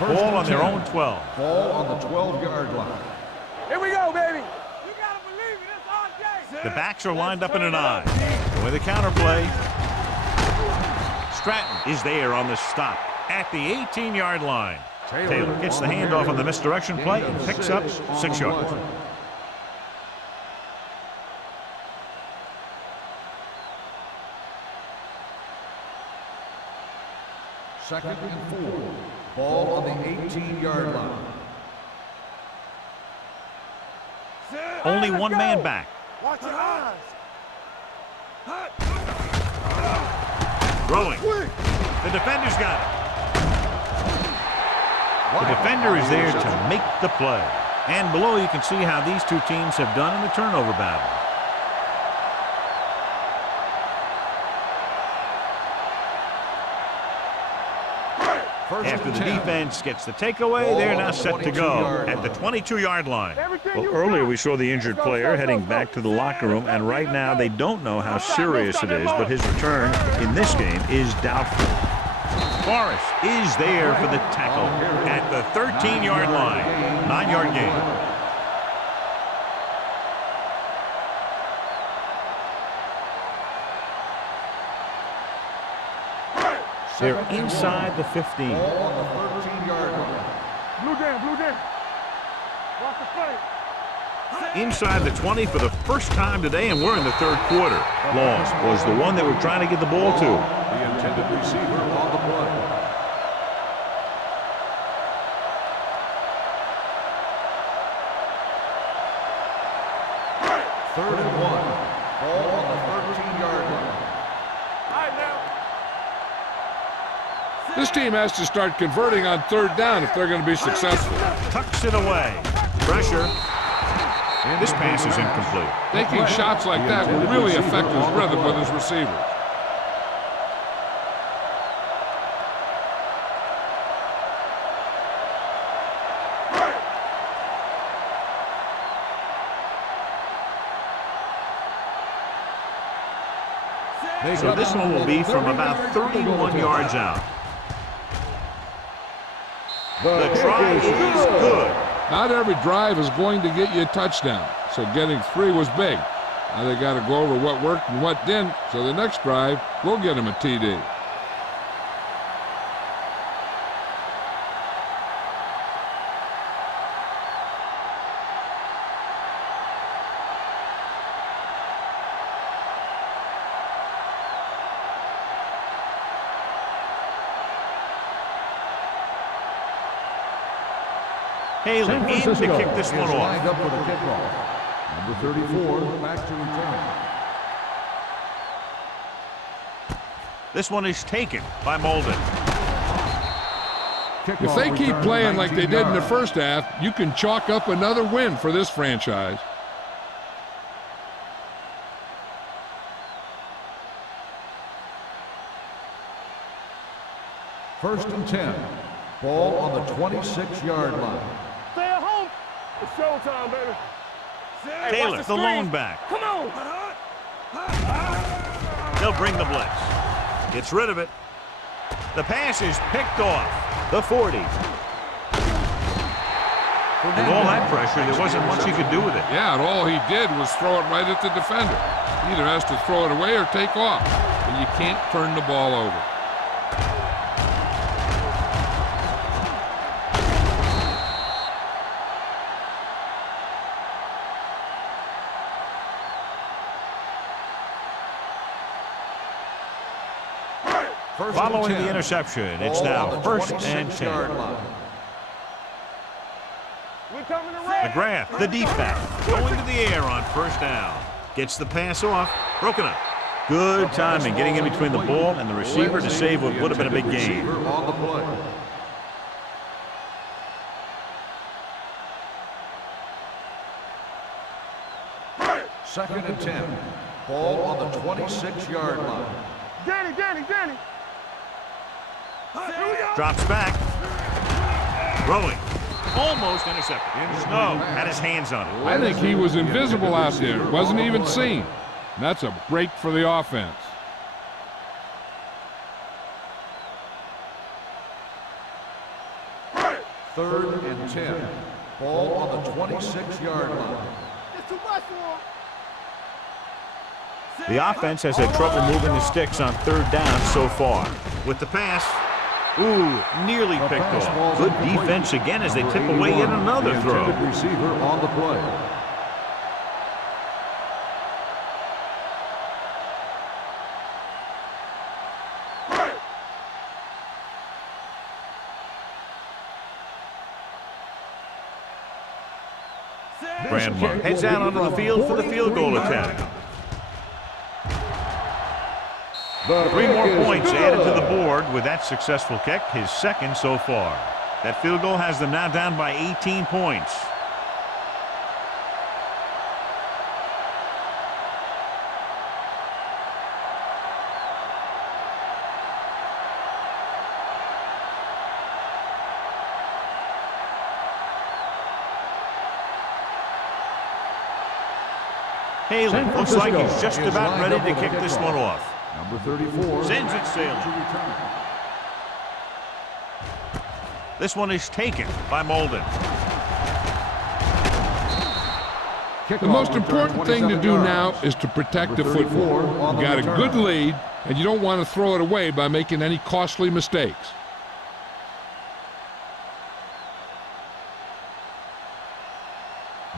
Ball on their own 12. Ball on the 12-yard line. Here we go, baby. You gotta believe it. It's our day. The backs are lined up in an I. With a counterplay. Stratton is there on the stop at the 18-yard line. Taylor gets the handoff on the misdirection play and picks up 6 yards. Second and 4. Ball on the 18-yard line. Only one man back. Watch your eyes. Throwing. The defender's got it. The defender is there to make the play. And below you can see how these two teams have done in the turnover battle. After the defense gets the takeaway, they're now set to go at the 22-yard line. Well, earlier we saw the injured player heading back to the locker room, and right now they don't know how serious it is, but his return in this game is doubtful. Forrest is there for the tackle at the 13-yard line. 9-yard gain. They're inside the 15. Ball on the 13-yard line. Blue down. Watch the play. Inside the 20 for the first time today, and we're in the third quarter. Loss was the one that we're trying to get the ball to. The intended receiver on the play. Third and 1. Ball on the 13-yard line. All right, now. This team has to start converting on third down if they're going to be successful. Tucks it away. Pressure. This pass is incomplete. Taking shots like that will really affect his rhythm with his receivers. So this one will be from about 31 yards out. The try is good. Not every drive is going to get you a touchdown, so getting 3 was big. Now they got to go over what worked and what didn't, so the next drive will get him a TD. Haley in to kick this one off. Lined up for the kickoff. Number 34, back to return. This one is taken by Molden. If they keep playing like they did in the first half, you can chalk up another win for this franchise. First and 10. Ball on the 26-yard line. Stay at home. It's showtime, baby. Taylor, the lone back. Come on. They'll bring the blitz. Gets rid of it. The pass is picked off. The 40. With all that pressure, there wasn't much he could do with it. Yeah, and all he did was throw it right at the defender. He either has to throw it away or take off, and you can't turn the ball over. Following the interception, it's now first and 10. McGrath, the deep back, going to the air on first down. Gets the pass off, broken up. Good timing, getting in between the ball and the receiver to save what would have been a big gain. Second and 10. Ball on the 26-yard line. Danny. Here we go. Drops back. Throwing. Almost intercepted. Snow had his hands on it. I think he was invisible out there. Wasn't even seen. And that's a break for the offense. Third and 10. Ball on the 26-yard line. It's too much for him. The offense has had trouble moving the sticks on third down so far. With the pass. Ooh, nearly picked off. Good defense again as they tip away yet another throw. Receiver on the play. Grandma heads out onto the field for the field goal attempt. 3 more points added to the board with that successful kick, his second so far. That field goal has them now down by 18 points. Haley looks like he's just about ready to kick this one off. Number 34. Sends it sailing. This one is taken by Molden. The most important thing to do now is to protect the football. You got a good lead, and you don't want to throw it away by making any costly mistakes.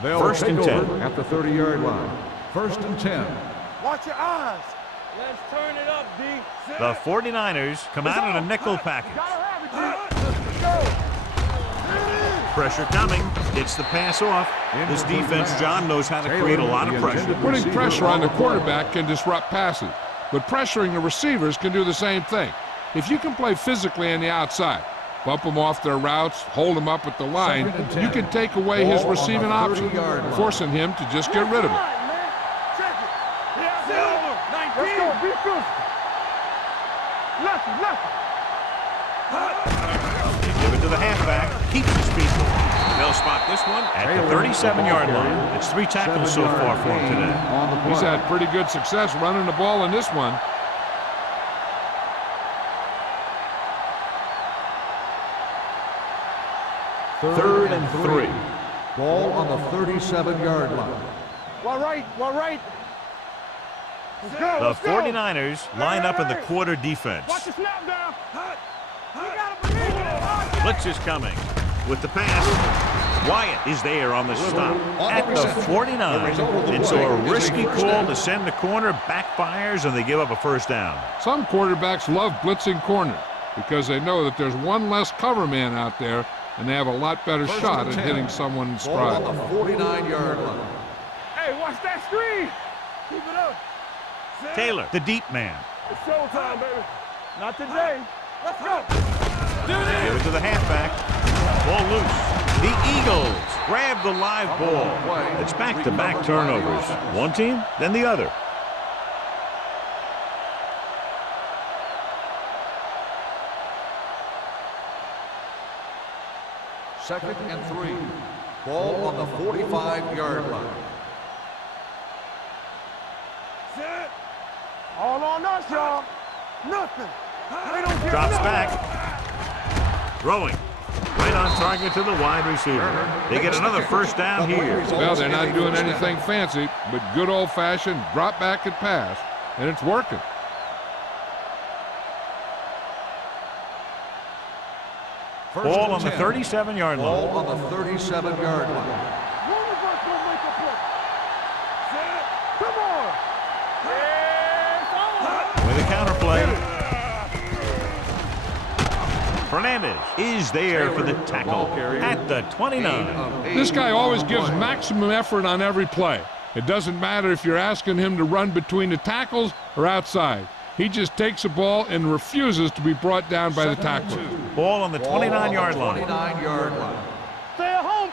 First and 10 at the 30-yard line. First and 10. Watch your eyes. Let's turn it up, D. The 49ers come out in a nickel package. Gotta have it, G. Let's go. Pressure coming. Gets the pass off. This defense, John, knows how to create a lot of pressure. Putting pressure on the quarterback can disrupt passes, but pressuring the receivers can do the same thing. If you can play physically on the outside, bump them off their routes, hold them up at the line, you can take away his receiving option, forcing him to just get rid of it. Let's go, be physical. Lefty. They give it to the halfback. Keeps his people. They'll spot this one at the 37-yard line. It's 3 tackles so far for him today. He's had pretty good success running the ball in this one. Third and 3. Ball on the 37-yard line. Well, right. Let's go. The let's go. 49ers line up in the quarter defense. Watch the snap down. We gotta believe it. Blitz is coming. With the pass, Wyatt is there on the stop at the 49. And so a risky call to send the corner backfires, and they give up a first down. Some quarterbacks love blitzing corners because they know that there's one less cover man out there, and they have a lot better shot at hitting someone in stride. Ball on the 49-yard line. Hey, watch that screen. Keep it up. Taylor, the deep man. It's showtime, baby. Not today. Let's go. Give it to the halfback. Ball loose. The Eagles grab the live ball. It's back-to-back turnovers. One team, then the other. Second and 3. Ball on the 45-yard line. All on us, y'all. Nothing. They don't get Drops nothing. back. Throwing. Right on target to the wide receiver. They get another first down here. Well, they're not doing anything fancy, but good old-fashioned drop back and pass, and it's working. Ball on the 37-yard line. Ball on the 37-yard line. One of us will make a play. Come on. With a counterplay. Fernandez is there for the tackle at the 29. This guy always gives maximum effort on every play. It doesn't matter if you're asking him to run between the tackles or outside. He just takes the ball and refuses to be brought down by the tackler. Ball on the 29-yard line. 29-yard line. Stay at home.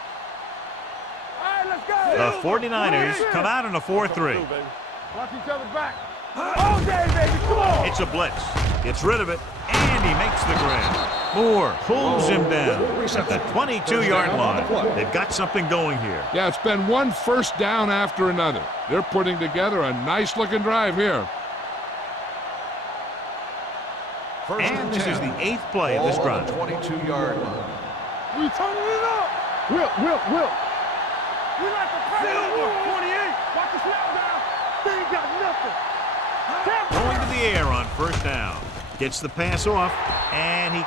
All right, let's go. The 49ers come out in a 4-3. Watch each other back. All day, baby, come on. It's a blitz. Gets rid of it, and he makes the grab. Moore pulls him down at the 22-yard line. They've got something going here. Yeah, it's been one first down after another. They're putting together a nice-looking drive here. And this is the 8th play of this drive. 22-yard line. We turning it up. Will. We like the Silver, 28. Watch the snap down. They ain't got nothing. Going to the air on first down. Gets the pass off, and he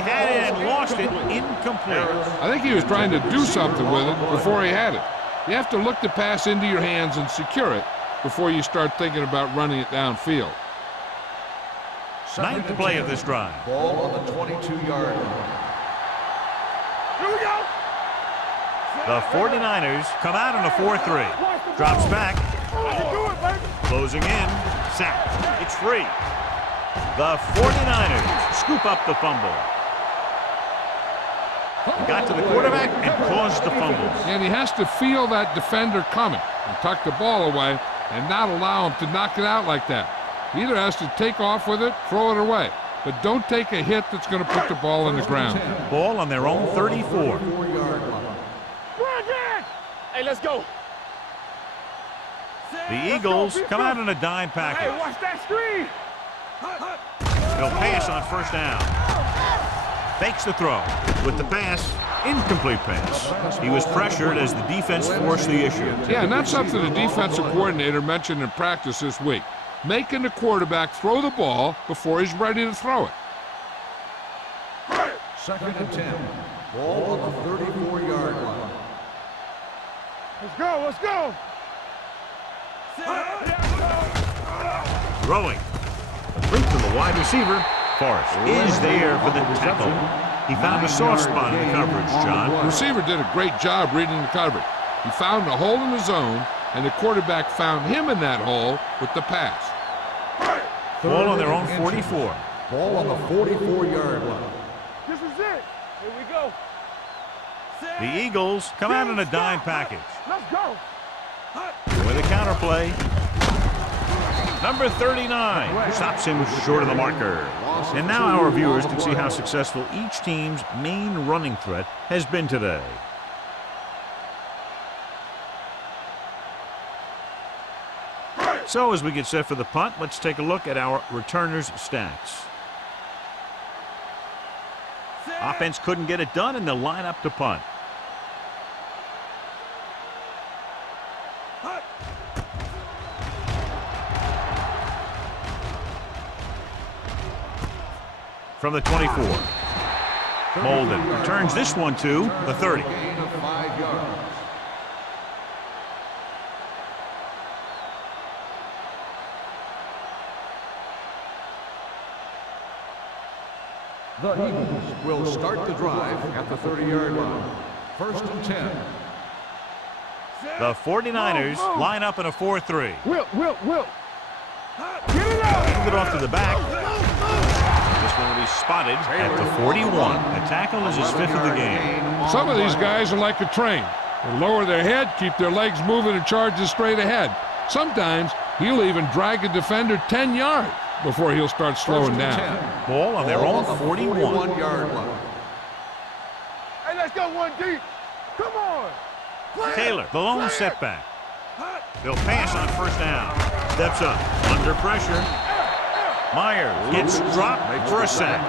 had it and lost it. Incomplete. I think he was trying to do something with it before he had it. You have to look the pass into your hands and secure it before you start thinking about running it downfield. 9th play of this drive. Ball on the 22-yard line. Here we go. The 49ers come out in a 4-3. Drops back. Do it, baby. Closing in. Sacked. It's free. The 49ers scoop up the fumble. He got to the quarterback and caused the fumble. And he has to feel that defender coming and tuck the ball away and not allow him to knock it out like that. He either has to take off with it, throw it away, but don't take a hit that's going to put the ball on the ground. Ball on their own 34. Hey, let's go. The Eagles come out in a dime package. Hey, watch that screen. They'll pass on first down. Fakes the throw. With the pass, incomplete pass. He was pressured as the defense forced the issue. Yeah, and that's something the defensive coordinator mentioned in practice this week. Making the quarterback throw the ball before he's ready to throw it. 2nd and 10. Ball on the 34-yard line. Let's go. Throwing. Complete to the wide receiver. Forrest is there for the tackle. He found a soft spot in the coverage, John. The receiver did a great job reading the coverage. He found a hole in the zone, and the quarterback found him in that hole with the pass. Ball on their own 44. Ball on the 44-yard line. This is it. Here we go. The Eagles come out in a dime package. Let's go. With a counterplay. Number 39 stops him short of the marker. And now our viewers can see how successful each team's main running threat has been today. So as we get set for the punt, let's take a look at our returners' stats. Offense couldn't get it done, and they'll line up to punt. From the 24. Molden returns this one to the 30. Gain of 5 yards. The Eagles will start the drive at the 30-yard line. 1st and 10. The 49ers line up in a 4-3. Will. Get it out. Hand it off to the back. This one will be spotted at the 41. A tackle is his 5th of the game. Some of these guys are like a train. They lower their head, keep their legs moving, and charge straight ahead. Sometimes he'll even drag a defender 10 yards before he'll start slowing down. Ball on their own 41-yard line. Hey, let's go one deep. Come on. Taylor, the lone setback. They'll pass on first down. Steps up, under pressure. Myers gets dropped for a sack.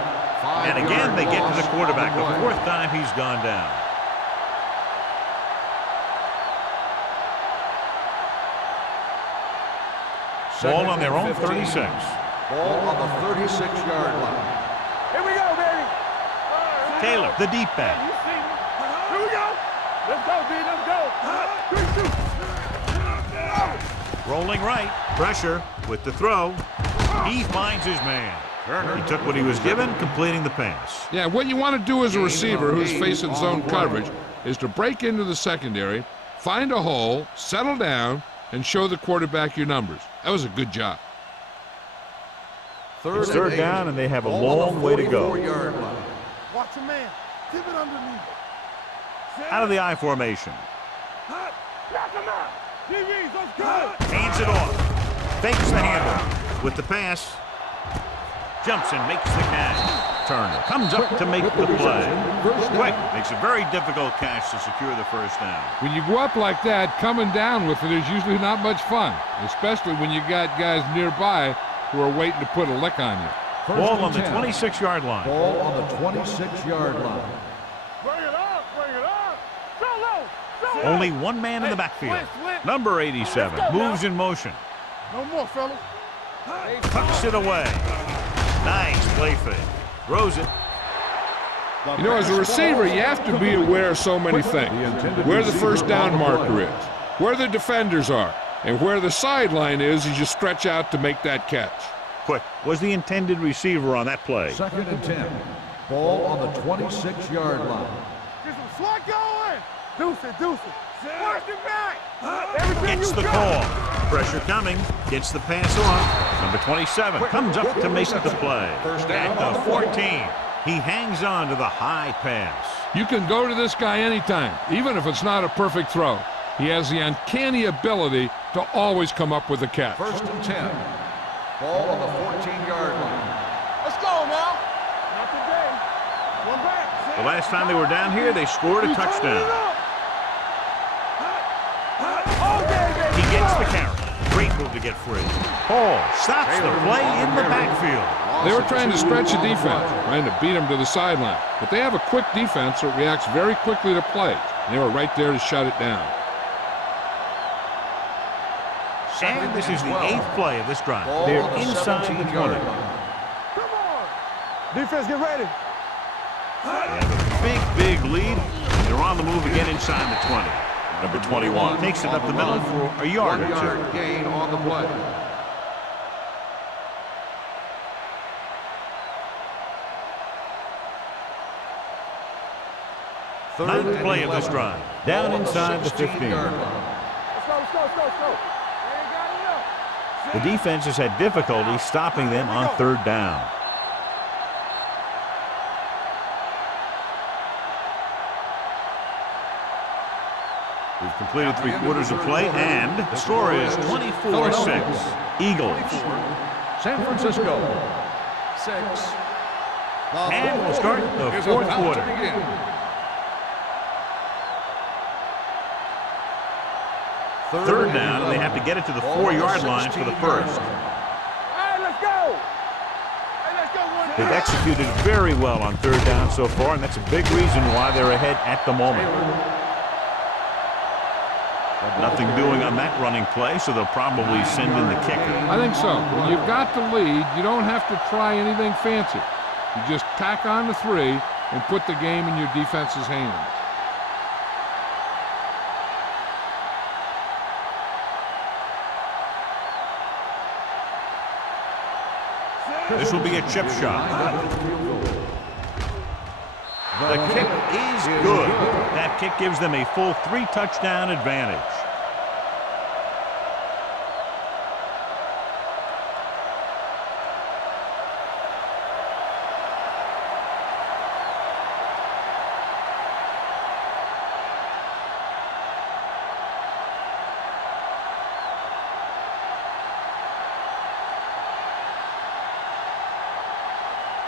And again, they get to the quarterback. The 4th time he's gone down. Ball on their own 36. Ball on the 36-yard line. Here we go, baby. Taylor, the deep back. You see me? Here we go. Let's go, B. Let's go. 3-2. Rolling right. Pressure with the throw. He finds his man. He took what he was given, completing the pass. Yeah, what you want to do as a receiver who's facing zone coverage is to break into the secondary, find a hole, settle down, and show the quarterback your numbers. That was a good job. It's 3rd down, and they have a long way to go. Watch a man. Give it underneath. Out of the I formation. Knock him out. DBs, let's go. Hands it off. Fakes the handle. With the pass. Jumps and makes the catch. Turner comes up to make the play. Quick makes a very difficult catch to secure the first down. When you go up like that, coming down with it is usually not much fun, especially when you got guys nearby who are waiting to put a lick on you. Ball on the 26-yard line. Ball on the 26-yard line. Bring it up, bring it up. Solo, solo. Only one man in the backfield. Number 87 moves in motion. No more, fellas. Tucks it away. Nice play fake. Throws it. You know, as a receiver, you have to be aware of so many things. Where the first down marker is, where the defenders are, and where the sideline is as you stretch out to make that catch. Quick was the intended receiver on that play. 2nd and 10. Ball on the 26-yard line. Get some slot going. Deuce it, deuce it. Watch it back. Everything Gets you the got. call. Pressure coming. Gets the pass on. Number 27 comes up to make the play. At the 14. He hangs on to the high pass. You can go to this guy anytime, even if it's not a perfect throw. He has the uncanny ability to always come up with a catch. 1st and 10. Ball on the 14-yard line. Let's go now. Not today. One back. The last time they were down here, they scored a touchdown. He gets the carry. Great move to get free. Hall stops the play in the backfield. They were trying to stretch the defense, trying to beat them to the sideline. But they have a quick defense that reacts very quickly to plays. They were right there to shut it down. And this is the 8th play of this drive. They're inside the 20. Come on. Defense, get ready. They have a big lead. They're on the move again inside the 20. Number 21 takes it up the middle for a yard or 2. 1-yard gain on the play. Ninth play of this drive. Down inside the 15. Let's go, let's go, let's go, let's go. They ain't got enough. The defense has had difficulty stopping them on 3rd down. We've completed 3 quarters of play, and the score is 24-6. Eagles. San Francisco. 6. And we'll start the Here's 4th about to quarter. begin. Third down, and they have to get it to the 4-yard line for the first. Hey, let's go. Hey, let's go. One They've executed very well on 3rd down so far, and that's a big reason why they're ahead at the moment. Nothing doing on that running play, so they'll probably send in the kicker. I think so. When you've got the lead, you don't have to try anything fancy. You just tack on the 3 and put the game in your defense's hands. This will be a chip shot. The kick is good. That kick gives them a full 3-touchdown advantage.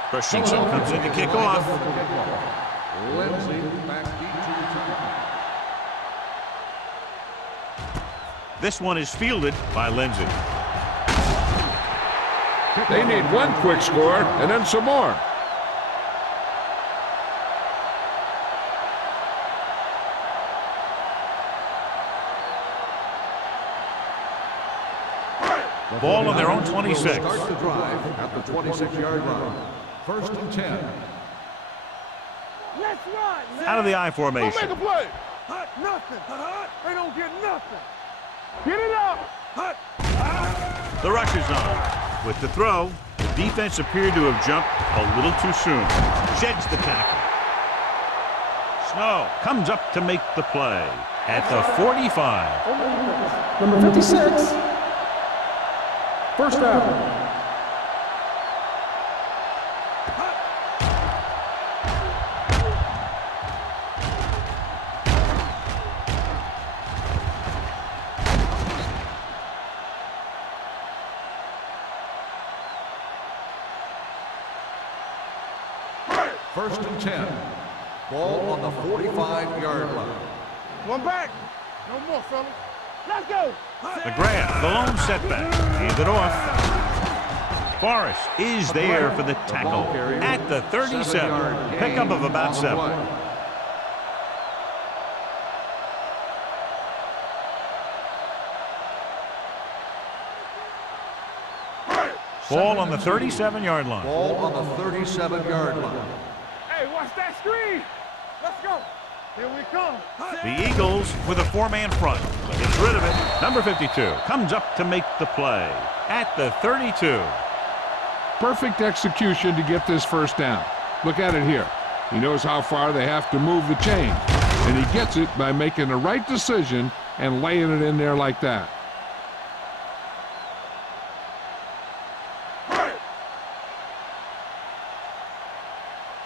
Christensen comes in to kick off. Lindsay back deep to return. This one is fielded by Lindsay. They need one quick score and then some more. Ball on their own 26. Start the drive at the 26-yard line. 1st and 10. Let's run, man. Out of the I Don't formation. make a play. Nothing. They don't get nothing. Get it up. The rush is on. With the throw, the defense appeared to have jumped a little too soon. Sheds the tackle. Snow comes up to make the play at the 45. Number 56. First down. First and 10. Ball on the 45-yard line. One back. No more, fellas. Let's go. McGrath, the lone setback. Hand it off. Forrest is there for the tackle at the 37. Pickup of about 7. Ball on the 37-yard line. Ball on the 37-yard line. Hey, watch that screen. Let's go. Here we come. The Eagles with a 4-man front. Gets rid of it. Number 52 comes up to make the play at the 32. Perfect execution to get this first down. Look at it here. He knows how far they have to move the chain, and he gets it by making the right decision and laying it in there like that.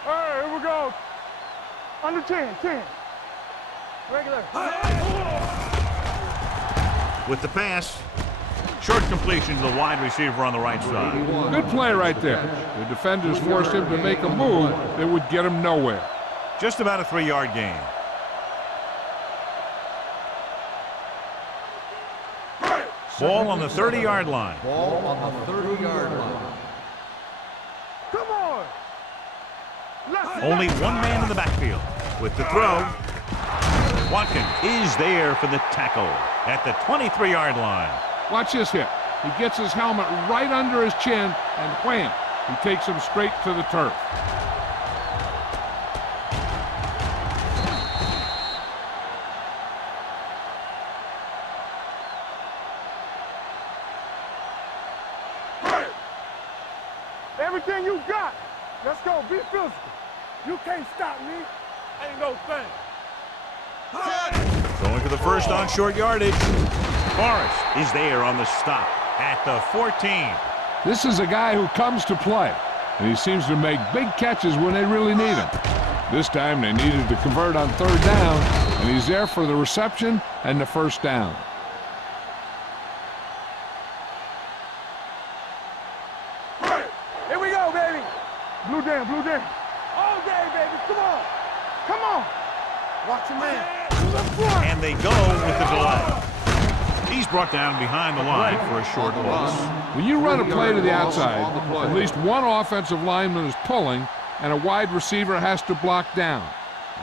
All right, here we go. Under 10, 10. Regular. With the pass, short completion to the wide receiver on the right side. Good play right there. The defenders forced him to make a move that would get him nowhere. Just about a 3-yard gain. Ball on the 30-yard line. Ball on the 30-yard line. Come on. Only one man in the backfield. With the throw, Watkins is there for the tackle at the 23-yard line. Watch this hit. He gets his helmet right under his chin, and wham, he takes him straight to the turf. Everything you got. Let's go. Be physical. You can't stop me. Ain't no thing. Going for the first on short yardage. Forrest is there on the stop at the 14. This is a guy who comes to play, and he seems to make big catches when they really need him. This time they needed to convert on 3rd down, and he's there for the reception and the first down. Here we go, baby. Blue down, blue down. All day, baby. Come on. Come on. Watch your man. And they go with the delay. He's brought down behind the line for a short loss. When you run a play to the outside, at least one offensive lineman is pulling, and a wide receiver has to block down.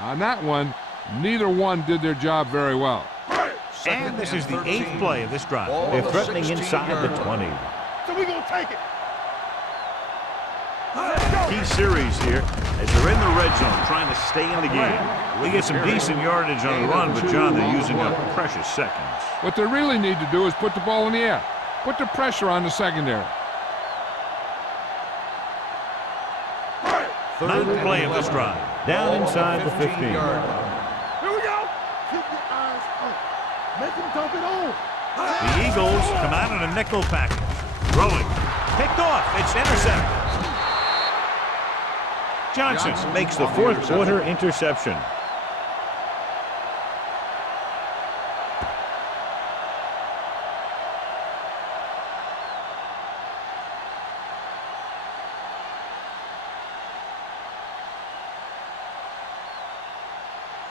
On that one, neither one did their job very well. And this is the 8th play of this drive. They're threatening inside the 20. So we're going to take it. Key series here as they're in the red zone trying to stay in the game. They get some decent yardage on the run, but John, they're using up precious seconds. What they really need to do is put the ball in the air. Put the pressure on the secondary. 9th play of this drive. Down inside the 15. Here we go. Keep your eyes open. Make them dump it on. The Eagles come out in a nickel package. Throwing. Picked off. It's intercepted. Johnson makes the 4th quarter interception.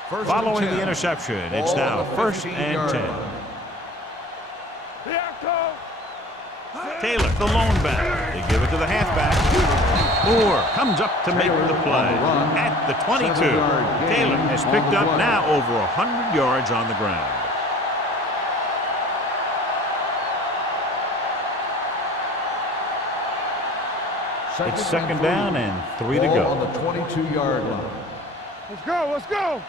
Following the interception, it's now 1st and 10. Here I come. Taylor, the lone back. They give it to the halfback. Moore comes up to make the play at the 22. Taylor has picked up now over 100 yards on the ground. It's 2nd down and 3 to go. On the 22-yard line. Let's go. Let's go.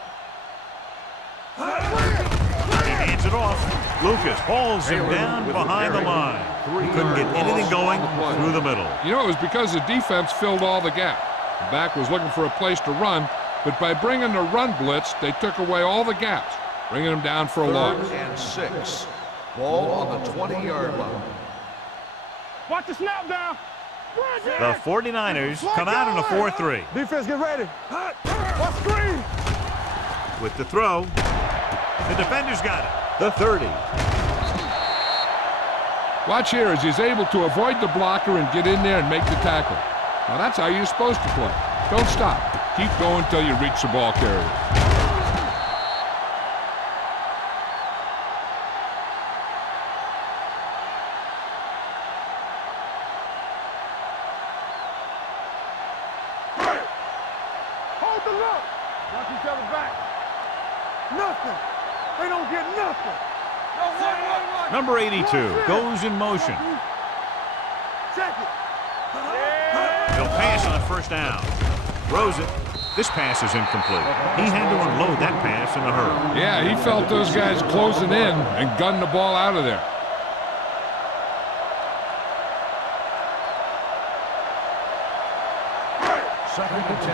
He hands it off. Lucas hauls him down behind the line. He couldn't get anything going through the middle. You know, it was because the defense filled all the gap. The back was looking for a place to run, but by bringing the run blitz, they took away all the gaps, bringing them down for a loss. 3rd and 6. Ball on the 20-yard line. Watch the snap down. The 49ers come out in a 4-3. Defense, get ready. Watch screen. With the throw, the defender's got it. The 30. Watch here as he's able to avoid the blocker and get in there and make the tackle. Now that's how you're supposed to play. Don't stop. Keep going until you reach the ball carrier. Hold the look. Watch each other back. Nothing. They don't get nothing. No, one. Number 82 goes in motion. Check it. He'll pass on first down. Throws it. This pass is incomplete. He had to unload that pass in a hurry. Yeah, he felt those guys closing in and gunned the ball out of there. Second and 10.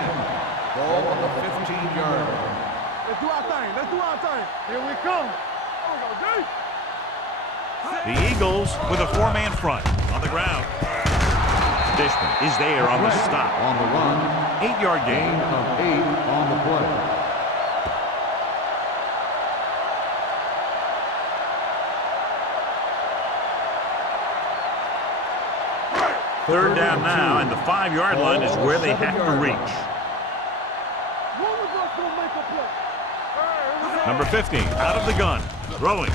Ball on the 15-yard line. Let's do our thing. Let's do our thing. Here we come. Here we go, D. The Eagles with a four-man front on the ground. Dishman is there on the stop. On the run, 8-yard gain gain. of 8 on the play. Third down now, and the 5-yard line is where they have to reach. One of us gonna make a play. Number 50 out of the gun, throwing.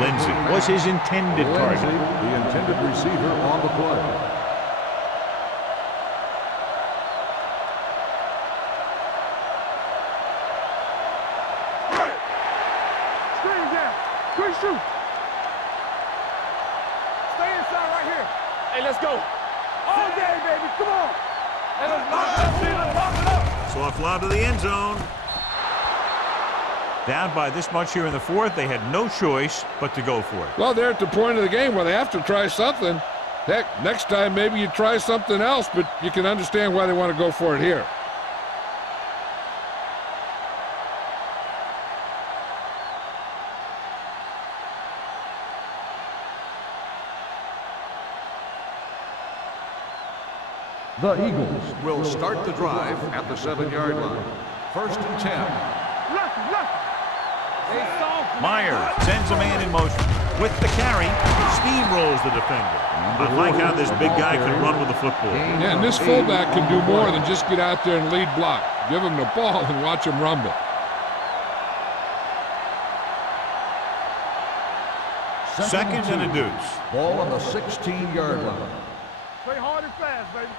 Lindsey was his intended Lindsey, target. the intended receiver on the play. Screen down. Quick shoot. Stay inside right here. Hey, let's go. All day, baby. Come on. Hey, let's lock it up, Steven. Lock it up. Soft lob to the end zone. Down by this much here in the fourth, they had no choice but to go for it. Well, they're at the point of the game where they have to try something. Heck, next time maybe you try something else, but you can understand why they want to go for it here. The Eagles will start the drive at the 7-yard line. First and 10. Lucky. Myers sends a man in motion. With the carry, steamrolls the defender. I like how this big guy can run with the football. Yeah, and this fullback can do more than just get out there and lead block. Give him the ball and watch him rumble. Second and a deuce. Ball on the 16-yard line. Play hard and fast, baby.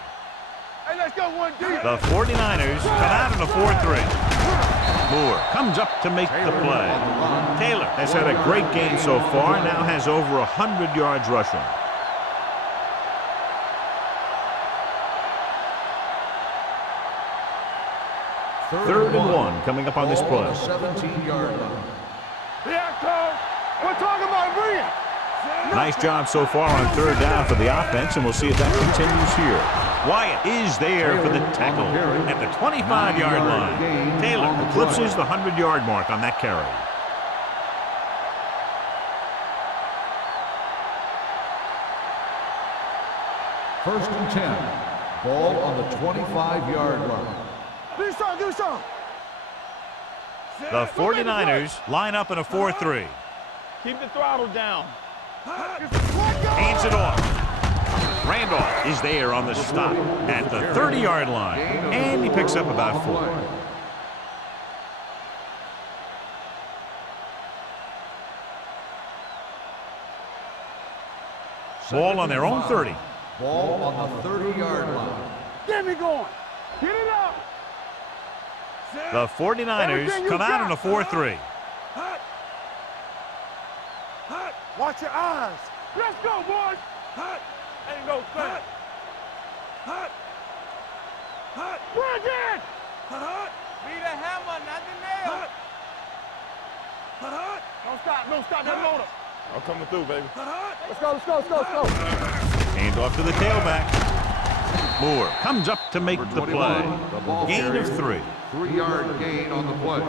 Hey, let's go one deep. The 49ers come out in a 4-3. Moore comes up to make the play. Taylor has had a great game so far, now has over 100 yards rushing. Third and 1 coming up on this play. 17-yard line. Yeah, coach. We're talking about bringing. Nice job so far on third down for the offense, and we'll see if that continues here. Wyatt is there for the tackle at the 25-yard line. Taylor eclipses the 100-yard mark on that carry. First and 10. Ball on the 25-yard line. Do something. The 49ers line up in a 4-3. Keep the throttle down. Hands it off. Randolph is there on the stop at the 30-yard line, and he picks up about 4. Ball on their own 30. Ball on the 30-yard line. Get me going. Get it up. The 49ers come out in a 4-3. Watch your eyes. Let's go, boys. Ain't no thing. Bring it. Be the hammer, not the nail. Don't stop that motor. I'm coming through, baby. Let's go. Hand off to the tailback. Moore comes up to make the play. The ball Gain of 3. 3-yard gain on the play.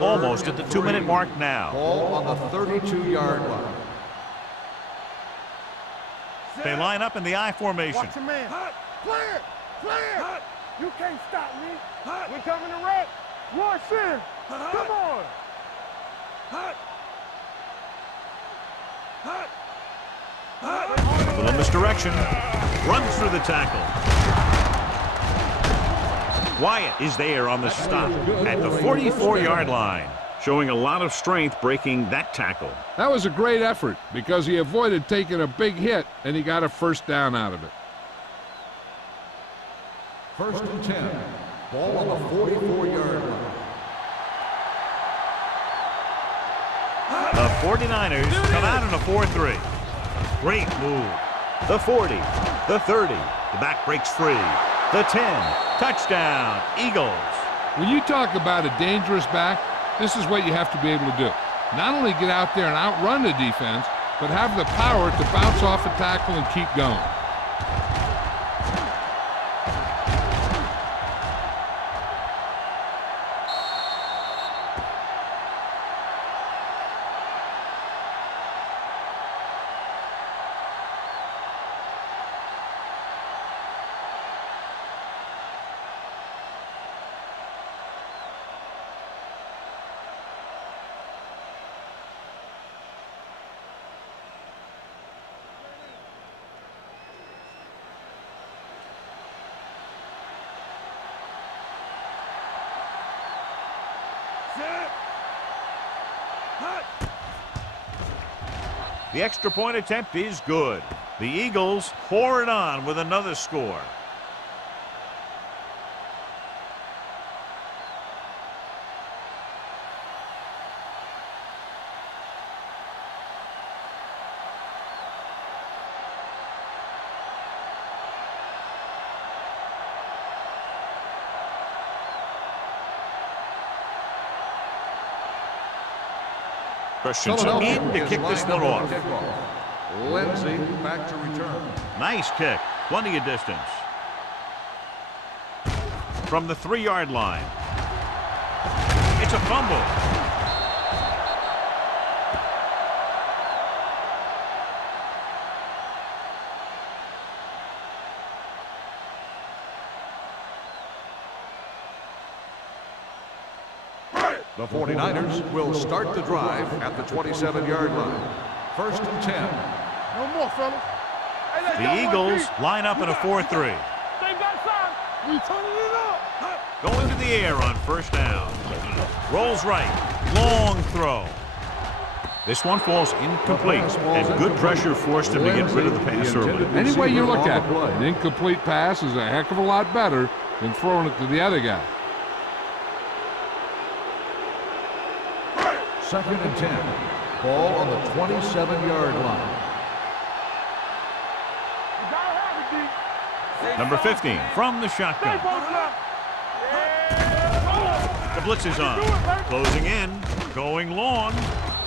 Almost at the 2-minute mark now. Ball on the 32-yard line. They line up in the I formation. Watch your man. Clear. You can't stop me. We're coming to wreck. Rush in. Come on. A little misdirection. Runs through the tackle. Wyatt is there on the stop at the 44-yard line, showing a lot of strength breaking that tackle. That was a great effort because he avoided taking a big hit and he got a first down out of it. 1st and 10. Ball on the 44-yard line. The 49ers come out in a 4-3. Great move. The 40, the 30. The back breaks free. The 10. Touchdown, Eagles. When you talk about a dangerous back, this is what you have to be able to do. Not only get out there and outrun the defense, but have the power to bounce off a tackle and keep going. The extra point attempt is good. The Eagles pour it on with another score. Christensen in to kick this one off. Lindsay back to return. Nice kick. Plenty of distance. From the 3-yard line. It's a fumble. The 49ers will start the drive at the 27-yard line. 1st and 10. No more, fellas. The Eagles line up in a 4-3. Stay backside. We turning it up. Going to the air on 1st down. Rolls right. Long throw. This one falls incomplete, and good pressure forced him to get rid of the pass early. Any way you look at it, an incomplete pass is a heck of a lot better than throwing it to the other guy. 2nd and 10. Ball on the 27-yard line. Number 15 from the shotgun. The blitz is on. Closing in. Going long.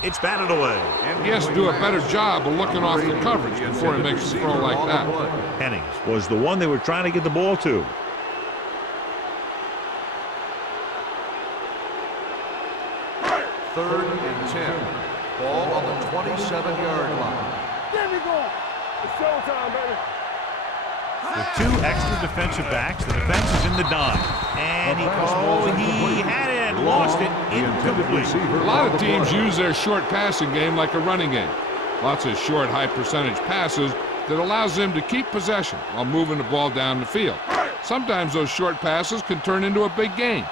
It's batted away. He has to do a better job of looking off the coverage before he makes a throw like that. Hennings was the one they were trying to get the ball to. Third and 10. Ball on the 27-yard line. There we go. It's showtime, baby. With 2 extra defensive backs, the defense is in the dime. And he had it, lost it, incomplete. A lot of teams use their short passing game like a running game. Lots of short, high-percentage passes that allows them to keep possession while moving the ball down the field. Sometimes those short passes can turn into a big gain.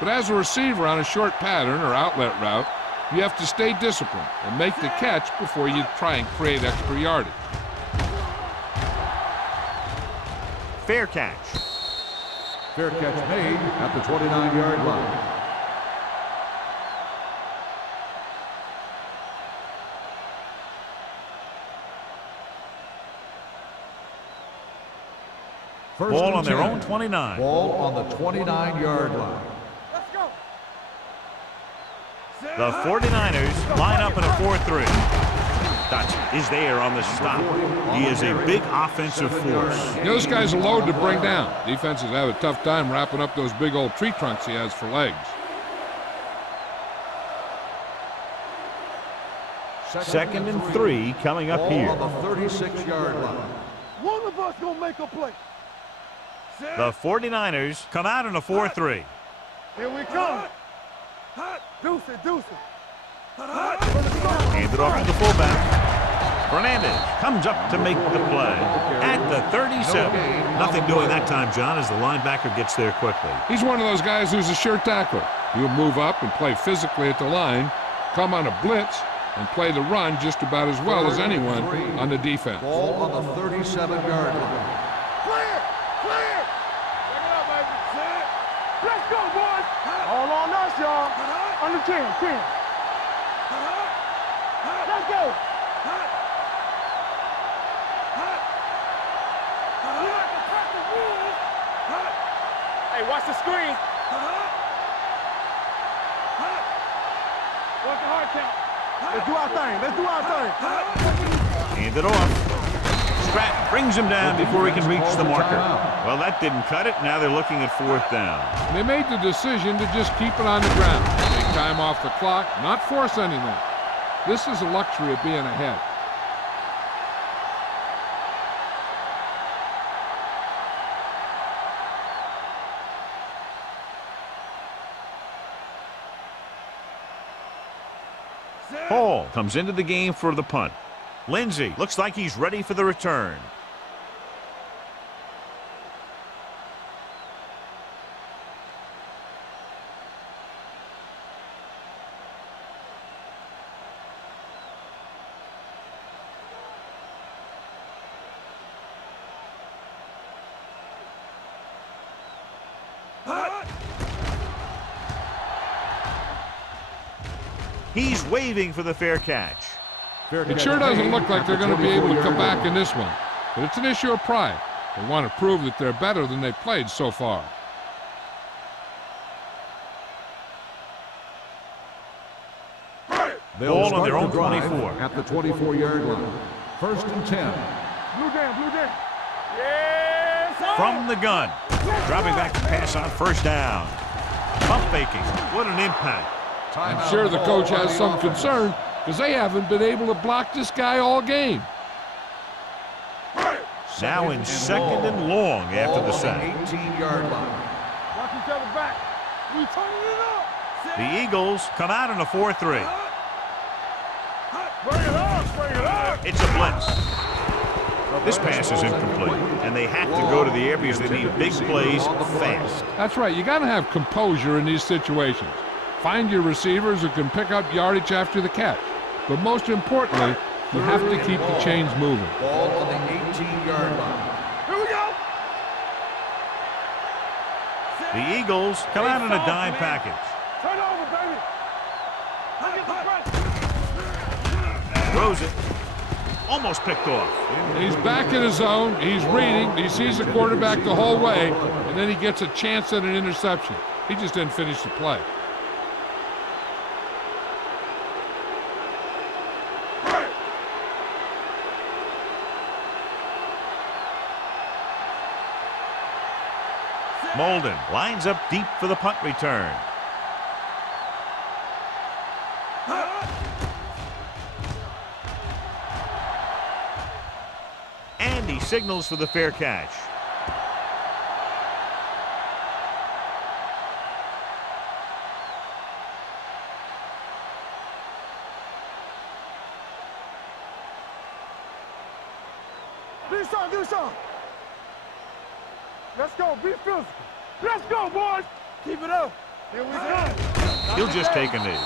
But as a receiver on a short pattern or outlet route, you have to stay disciplined and make the catch before you try and create extra yardage. Fair catch. Fair catch made at the 29-yard line. Ball on their own 29. Ball on the 29-yard line. Let's go. The 49ers line up in a 4-3. Dotson is there on the stop. He is a big offensive force. Those guys are loaded to bring down. Defenses have a tough time wrapping up those big old tree trunks he has for legs. 2nd and 3 coming up here. Ball on the 36-yard line. One of us gonna make a play. The 49ers come out in a 4-3. Here we come. Deuce it. Hand it off to the fullback. Fernandez comes up to make the play at the 37. Nothing doing that time, John, as the linebacker gets there quickly. He's one of those guys who's a sure tackler. He'll move up and play physically at the line, come on a blitz, and play the run just about as well as anyone on the defense. Ball on the 37-yard line. Clear! Clear! Check it out, baby. Set. Let's go, boys! All on us, y'all. Under 10. Let's go! Hey, watch the screen. What's the hard count? Let's do our thing. Let's do our thing. Hand it off. Stratton brings him down before he can reach the marker. Well, that didn't cut it. Now they're looking at 4th down. They made the decision to just keep it on the ground. Take time off the clock, not force anything. This is the luxury of being ahead. Hall comes into the game for the punt. Lindsey looks like he's ready for the return. He's waving for the fair catch. It sure doesn't look like they're going to be able to come back in this one, but it's an issue of pride. They want to prove that they're better than they've played so far. Ball on their own 24. At the 24-yard line. 1st and 10. Blue down. Yes, sir. From the gun. Dropping back to pass on 1st down. Pump faking. What an impact. I'm sure the coach has some concern because they haven't been able to block this guy all game. Now in 2nd and long after the sack. 18-yard line. Watch each other back. We turning it up. The Eagles come out in a 4-3. Bring it up. It's a blitz. This pass is incomplete, and they have to go to the air because they need big plays fast. That's right. You got to have composure in these situations. Find your receivers who can pick up yardage after the catch. But most importantly, you have to keep the chains moving. Ball on the 18-yard line. Here we go. The Eagles come out in a dime package. Turn over, baby. Look at the press. Throws it. Almost picked off. He's back in his zone. He's reading. He sees the quarterback the whole way, and then he gets a chance at an interception. He just didn't finish the play. Molden lines up deep for the punt return. And he signals for the fair catch. Do something. Let's go. Be physical. Let's go, boys. Keep it up. Here we go. He'll just take a knee.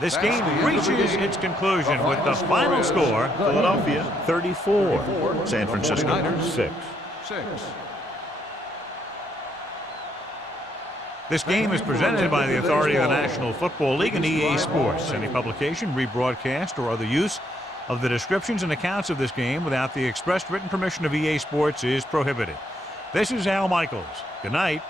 This game reaches its conclusion with the final score, Philadelphia 34, San Francisco 6. This game is presented by the authority of the National Football League and EA Sports. Any publication, rebroadcast, or other use of the descriptions and accounts of this game without the expressed written permission of EA Sports is prohibited. This is Al Michaels. Good night.